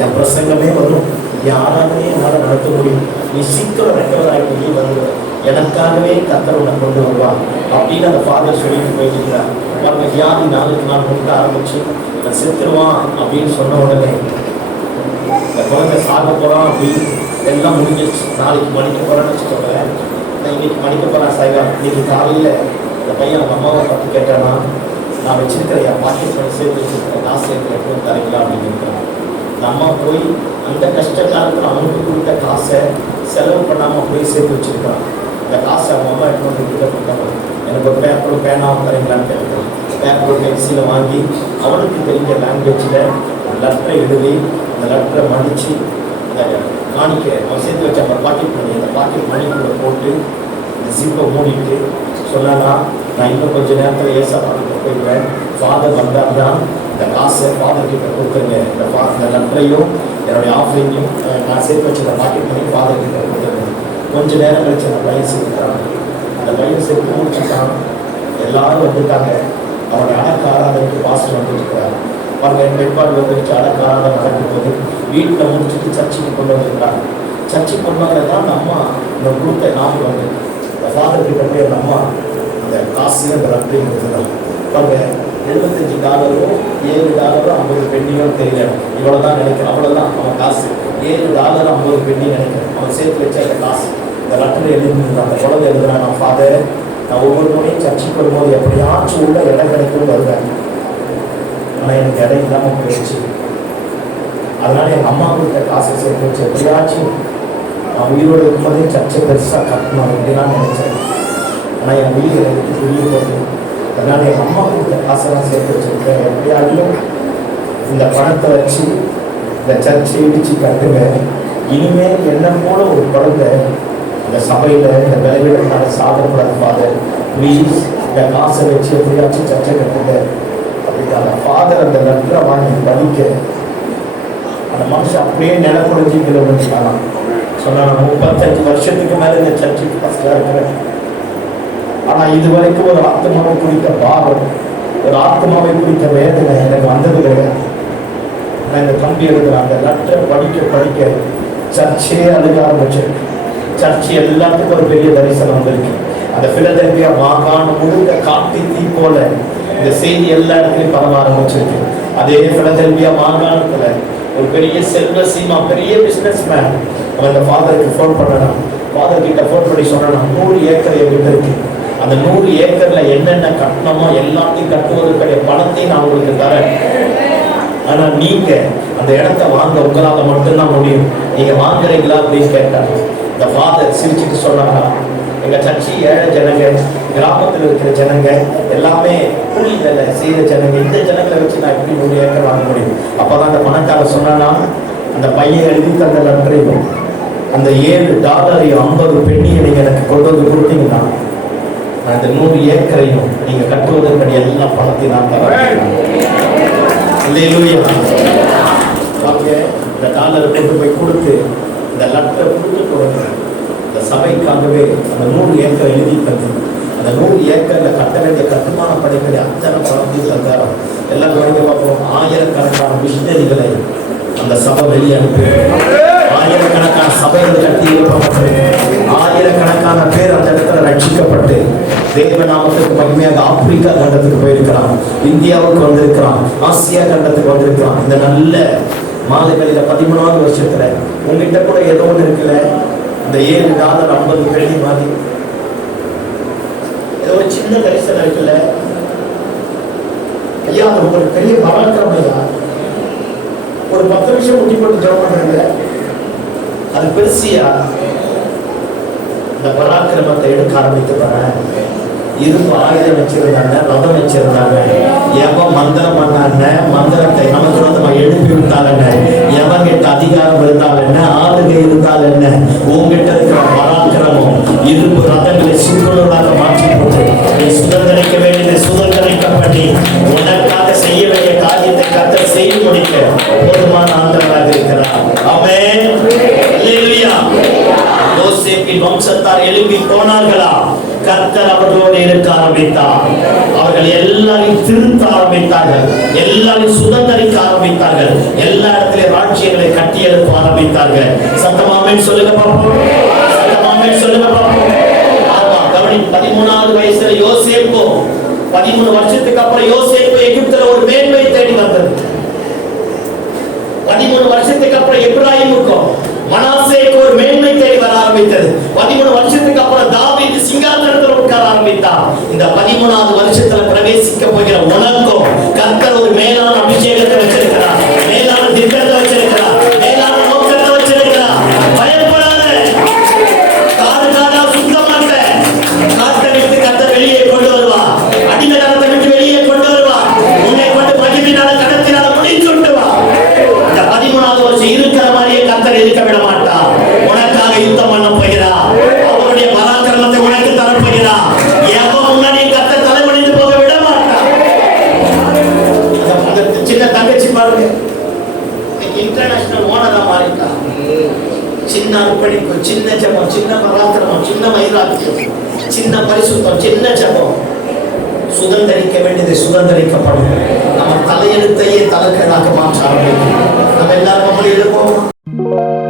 என் பிரசங்கமே வரும், என் ஆராதனையே என்னால் நடத்த முடியும், நீ சீக்கிரம் ரெக்கவர் ஆகிட்டு வந்து எனக்காகவே கர்த்தர் உன்னை கொண்டு வருவான் அப்படின்னு அந்த ஃபாதர் சொல்லிட்டு போயிட்டு இருக்கிறார். அவங்க வியாதி நாளுக்கு நாள் முட்ட ஆரம்பிச்சு நான் செத்துருவான் அப்படின்னு சொன்ன உடனே இந்த குழந்தை சாக போறான் அப்படின்னு எல்லாம் முடிஞ்சிருச்சு. நாளைக்கு மடிக்க போறான்னு வச்சுக்கோங்க. நான் இன்னைக்கு மடிக்க போறேன் சாய்வா. இன்னைக்கு காலையில இந்த பையன் அவங்க அம்மாவை பார்த்து கேட்டானா, நான் வச்சிருக்கிற என் பாக்கெட் பண்ணி சேர்த்து வச்சிருக்கிற காசு எனக்கு எப்போ தரீங்களா அப்படின்னு இருக்கிறான். இந்த அம்மா போய் அந்த கஷ்ட காலத்தில் அவனுக்கு கொடுத்த காசை செலவு பண்ணாமல் போய் சேர்த்து வச்சிருக்கான். இந்த காசை அவங்க அம்மா எடுத்து வந்து கிட்ட கொடுத்தாங்க. எனக்கு ஒரு பேப்பரும் பேனாவும் தரீங்களான்னு கேட்குறான். பேப்பர் பென்சிலை வாங்கி அவனுக்கு தெரிஞ்ச லாங்குவேஜில் லெட்டரை எழுதி அந்த லெட்டரை மடித்து அந்த காணிக்க அவன் சேர்த்து வச்ச அந்த பாக்கெட் மணி அந்த பாக்கெட் மணிக்குள்ளே போட்டு இந்த ஜிப்பை மூடிட்டு சொன்னான்னா, நான் இன்னும் கொஞ்சம் நேரத்தில் ஏசாப்பாட்டுக்கு போயிடுவேன், ஃபாதர் வந்தால் தான் இந்த காசை ஃபாதர் கிட்ட கொடுத்துருங்க, இந்த லெட்டரையும் என்னுடைய ஆஃபரிங்கையும் நான் சேர்த்து வச்ச அந்த பாக்கெட் மணி ஃபாதர் கிட்ட கொடுத்துருங்க. கொஞ்சம் நேரம் கழிச்சு அந்த பையன் சேர்த்துட்டான். அந்த பையன் சேர்த்து முடிச்சுட்டான். எல்லாரும் வந்துட்டாங்க. அவனுடைய அடக்க ஆராதனைக்கு பாஸ்டர் வந்துருக்கிறார். பாருங்க, ஏற்பாடு வந்துருச்சு. அடக்க ஆராதனை நடக்கும்போது வீட்டில் முடிச்சுட்டு சர்ச்சுக்கு கொண்டு வந்துருக்காங்க. சர்ச்சுக்கு கொண்டு வந்ததான் அந்த அம்மா இந்த கொடுத்த நாள் வந்து இந்த ஃபாதர் கிட்ட போய் அந்த அம்மா அந்த காசையும் அந்த லெட்டரையும் கொடுத்துருந்தாங்க. பாருங்க, $75 $7 50 பெண்ணியும் தெரியல, இவ்வளோதான் நினைக்கிறேன். அவ்வளோதான் அவன் காசு. $7 50 பெண்ணி நினைக்கிறேன். அவன் சேர்த்து வச்ச அந்த காசு இந்த லெட்டர் எழுதிருந்தான். அந்த குழந்தை எழுதுறான், நான் ஃபாதர், நான் ஒவ்வொரு முறையும் சர்ச்சைக்கு வரும்போது எப்படியாச்சும் உள்ள இடம் கிடைக்கும் வருவேன், ஆனால் எனக்கு இடம் இல்லாமல் போயிடுச்சு. அதனால எங்கள் அம்மா கொடுத்த காசை சேர்த்து வச்சு எப்படியாச்சும் நான் உயிரோடு இருக்கும்போதே சர்ச்சை பெருசாக கட்டணும் அப்படின்லாம் நினைச்சேன். ஆனால் என் உயிர் எனக்கு புரிய போகுது. அதனால எங்கள் அம்மா கொடுத்த காசெல்லாம் சேர்த்து வச்சுருக்கேன். எப்படியாச்சும் இந்த பணத்தை வச்சு இந்த சர்ச்சை இடிச்சு கட்டுங்க. இனிமேல் என்ன போல ஒரு குழந்தை இந்த சபையில் இந்த விளைவிடனால சாப்பிடக்கூடாது ஃபாதர், ப்ளீஸ் இந்த காசை வச்சு எப்படியாச்சும் சர்ச்சை கட்டுங்க அப்படின்னா அந்த ஃபாதர் அந்த லெட்டரை வாங்கி படிக்க அந்த மனுஷன் அப்படியே நிலக்குறைஞ்சிக்கிறவங்க சொன்னா, 35 வருஷத்துக்கு மேலே இந்த சர்ச்சுக்கு ஃபஸ்ட்டாக இருக்கிறேன். ஆனால் இது வரைக்கும் ஒரு ஆத்மாவை குறித்த பாவம், ஒரு ஆத்மாவை குறித்த வேதனை எனக்கு வந்தது கிடையாது. நான் இந்த தம்பி எழுதுற அந்த லெட்டரை படிக்க சர்ச்சே அழுக ஆரம்பிச்சிருக்கு. சர்ச்சு எல்லாத்துக்கும் ஒரு பெரிய தரிசனம் வந்திருக்கு. அந்த பிலதெல்பியா மாகாணம் முழுக்க காட்டி தீ போல இந்த செய்தி எல்லா இடத்துலையும் பரவ ஆரம்பிச்சிருக்கு. அதே பிலதெல்பியா மாகாணத்துல ஒரு பெரிய செல்வ சீமா பெரிய பிசினஸ் மேன் அவன் இந்த ஃபாதருக்கு ஃபோன் பண்ணான். ஃபாதர் கிட்ட ஃபோன் பண்ணி சொன்னான், 100 ஏக்கர் என்கிட்ட இருக்கு, அந்த 100 ஏக்கர்ல என்னென்ன கட்டணமோ எல்லாத்தையும் கட்டுவதற்குரிய பணத்தையும் நான் உங்களுக்கு தரேன். ஆனா நீங்க அந்த இடத்த வாங்க உங்களால மட்டும்தான் முடியும். நீங்க வாங்குறீங்களா அப்படின்னு கேட்டாங்க. இந்த ஃபாதர் சிரிச்சுட்டு சொன்னாங்க, எங்க சர்ச்சி ஏழை ஜனங்க, கிராமத்தில் இருக்கிற ஜனங்க, எல்லாமே கூலி வேலை செய்யற ஜனங்க, இந்த ஜனங்களை வச்சு நான் எப்படி 100 ஏக்கர் வாங்க முடியும்? அப்பதான் அந்த பணக்காரர் சொன்னானா, அந்த பையன் எழுதி தந்த லெட்டரையும் அந்த $7 50 பெண்ணியை நீங்க எனக்கு கொண்டு வந்து கொடுத்தீங்கன்னா அந்த 100 ஏக்கரையும் நீங்க கட்டுவதற்கு எல்லா பணத்தையும் நான் தரேன். அல்லேலூயா. இந்த டாலரை கொண்டு போய் கொடுத்து இந்த லெட்டரை கொடுத்து கொடுங்க. இந்த சபைக்காகவே அந்த 100 ஏக்கர் எழுதி தந்து அந்த 100 ஏக்கர்ல கட்ட வேண்டிய கட்டுமான பணிகளை அத்தனை பணத்தையும் தந்தாரம். எல்லாம் கவனிக்க பார்ப்போம். ஆயிரக்கணக்கான மிஷினரிகளை அந்த சபை வெளியே அனுப்பி ஆயிரக்கணக்கான சபைகள் கட்டி எழுப்பப்பட்டு ஆயிரக்கணக்கான பேர் அந்த இடத்துல ரட்சிக்கப்பட்டு தேவநாமத்துக்கு மகிமையாக ஆப்பிரிக்கா கண்டத்துக்கு போயிருக்கிறான், இந்தியாவுக்கு வந்திருக்கிறான், ஆசியா கண்டத்துக்கு வந்திருக்கிறான். இந்த நல்ல மாதங்களில 13வது வருஷத்துல உங்ககிட்ட கூட ஏதோ ஒன்று இருக்குல்ல, இந்த $7 50 பெண்ணி மாதிரி ஏதோ ஒரு சின்ன தரிசனம் இருக்குல்ல, ஐயா அது உங்களுக்கு பெரிய பராக்கிரம் ஐயா. ஒரு 10 நிமிஷம் முட்டி போட்டு ஜெபம் பண்றீங்க, அது பெருசியா? இந்த பராக்கிரமத்தை எடுக்க ஆரம்பித்து வரேன். இரும்பு ஆயுதம் வச்சிருந்தாங்க, ரதம் வச்சிருந்தாங்க. எவன் மந்திரம் பண்ணாங்க, மந்திரத்தை நமக்கு நம்ம எழுப்பி விட்டாங்க. எவன் கிட்ட அதிகாரம் இருந்தால் என்ன, ஆளுகை இருந்தால் என்ன, உங்ககிட்ட இருக்கிற பராக்கிரமம் இரும்பு ரதங்களை சுற்றுலாக மாற்றி போட்டு நீ சுதந்திரிக்க வேண்டியதை சுதந்திரிக்கப்பட்டு உனக்காக செய்ய வேண்டிய காரியத்தை கர்த்தர் செய்து முடிக்க போதுமான ஆண்டவராக இருக்கிறார். ஆமென். அல்லேலூயா. யோசேப்பின் வம்சத்தார் எழுப்பி போனார்களா? கர்த்தர் அவர்களோடு இருக்க ஆரம்பித்தார். அவர்கள் எல்லாரையும் திருத்த ஆரம்பித்தார்கள், எல்லாரையும் சுதந்திரிக்க ஆரம்பித்தார்கள், எல்லா இடத்திலும் ராஜ்யங்களை கட்டி எழுப்ப ஆரம்பித்தார்கள். சத்தமாமென் சொல்லுங்க பாப்போம். சத்தமாமென் சொல்லுங்க பாப்போம். ஆமா, கவனி. 13வது வயசுல யோசேப்பு, 13 வருஷத்துக்கு அப்புறம் யோசேப்பு எகிப்துல ஒரு மேன்மை தேடி வந்தது. 13 வருஷத்துக்கு அப்புறம் எப்ராயிமுக்கும் மனாசேக்கு ஒரு மேன்மை தேடி வர ஆரம்பித்தது. 13 வருஷத்துக்கு அப்புறம் தாவீது சிங்காசனத்தில் உட்கார ஆரம்பித்தார். இந்த 13வது வருஷத்துல பிரவேசிக்க போகிற உனக்கும் கர்த்தர் ஒரு மேலான அபிஷேகத்தை வச்சிருக்கிறார், மேலான திட்டத்தை வச்சிருக்கிறார், மேலான நோக்கத்தை வச்சிருக்கிறார். பயப்படாத, காடு காடா சுத்த மாட்டேன். காட்டை விட்டு கர்த்தர் வெளியே கொண்டு வருவார், அடிமைத்தனத்தை விட்டு வெளியே கொண்டு வருவார், உன்னை கொண்டு மகிமையினால கடத்தினால முடிச்சு விட்டுவார். இந்த 13வது வருஷம் இருக்கிற மாதிரியே கர்த்தர் இருக்க விட மாட்டார். உனக்காக யுத்தம் பண்ண போகிறார், அவருடைய பராக்கிரமத்தை உனக்கு தரப்போகிறார். எவன் முன்னாடி கர்த்தர் தலைவணிந்து போக விட மாட்டார். அந்த சின்ன தங்கச்சி பாருங்க, இன்டர்நேஷனல் ஓனரா மாறிட்டா. சின்ன அர்ப்பணிப்பு, சின்ன ஜபம், சின்ன பராக்கிரமம், சின்ன வைராக்கியம், சின்ன பரிசுத்தம், சின்ன ஜபம். சுதந்திரிக்க வேண்டியதை சுதந்திரிக்கப்படும். நம்ம தலையெழுத்தையே தலைக்கணாக மாற்ற ஆரம்பிக்கும். நம்ம எல்லாரும் அப்படி இருப்போம்.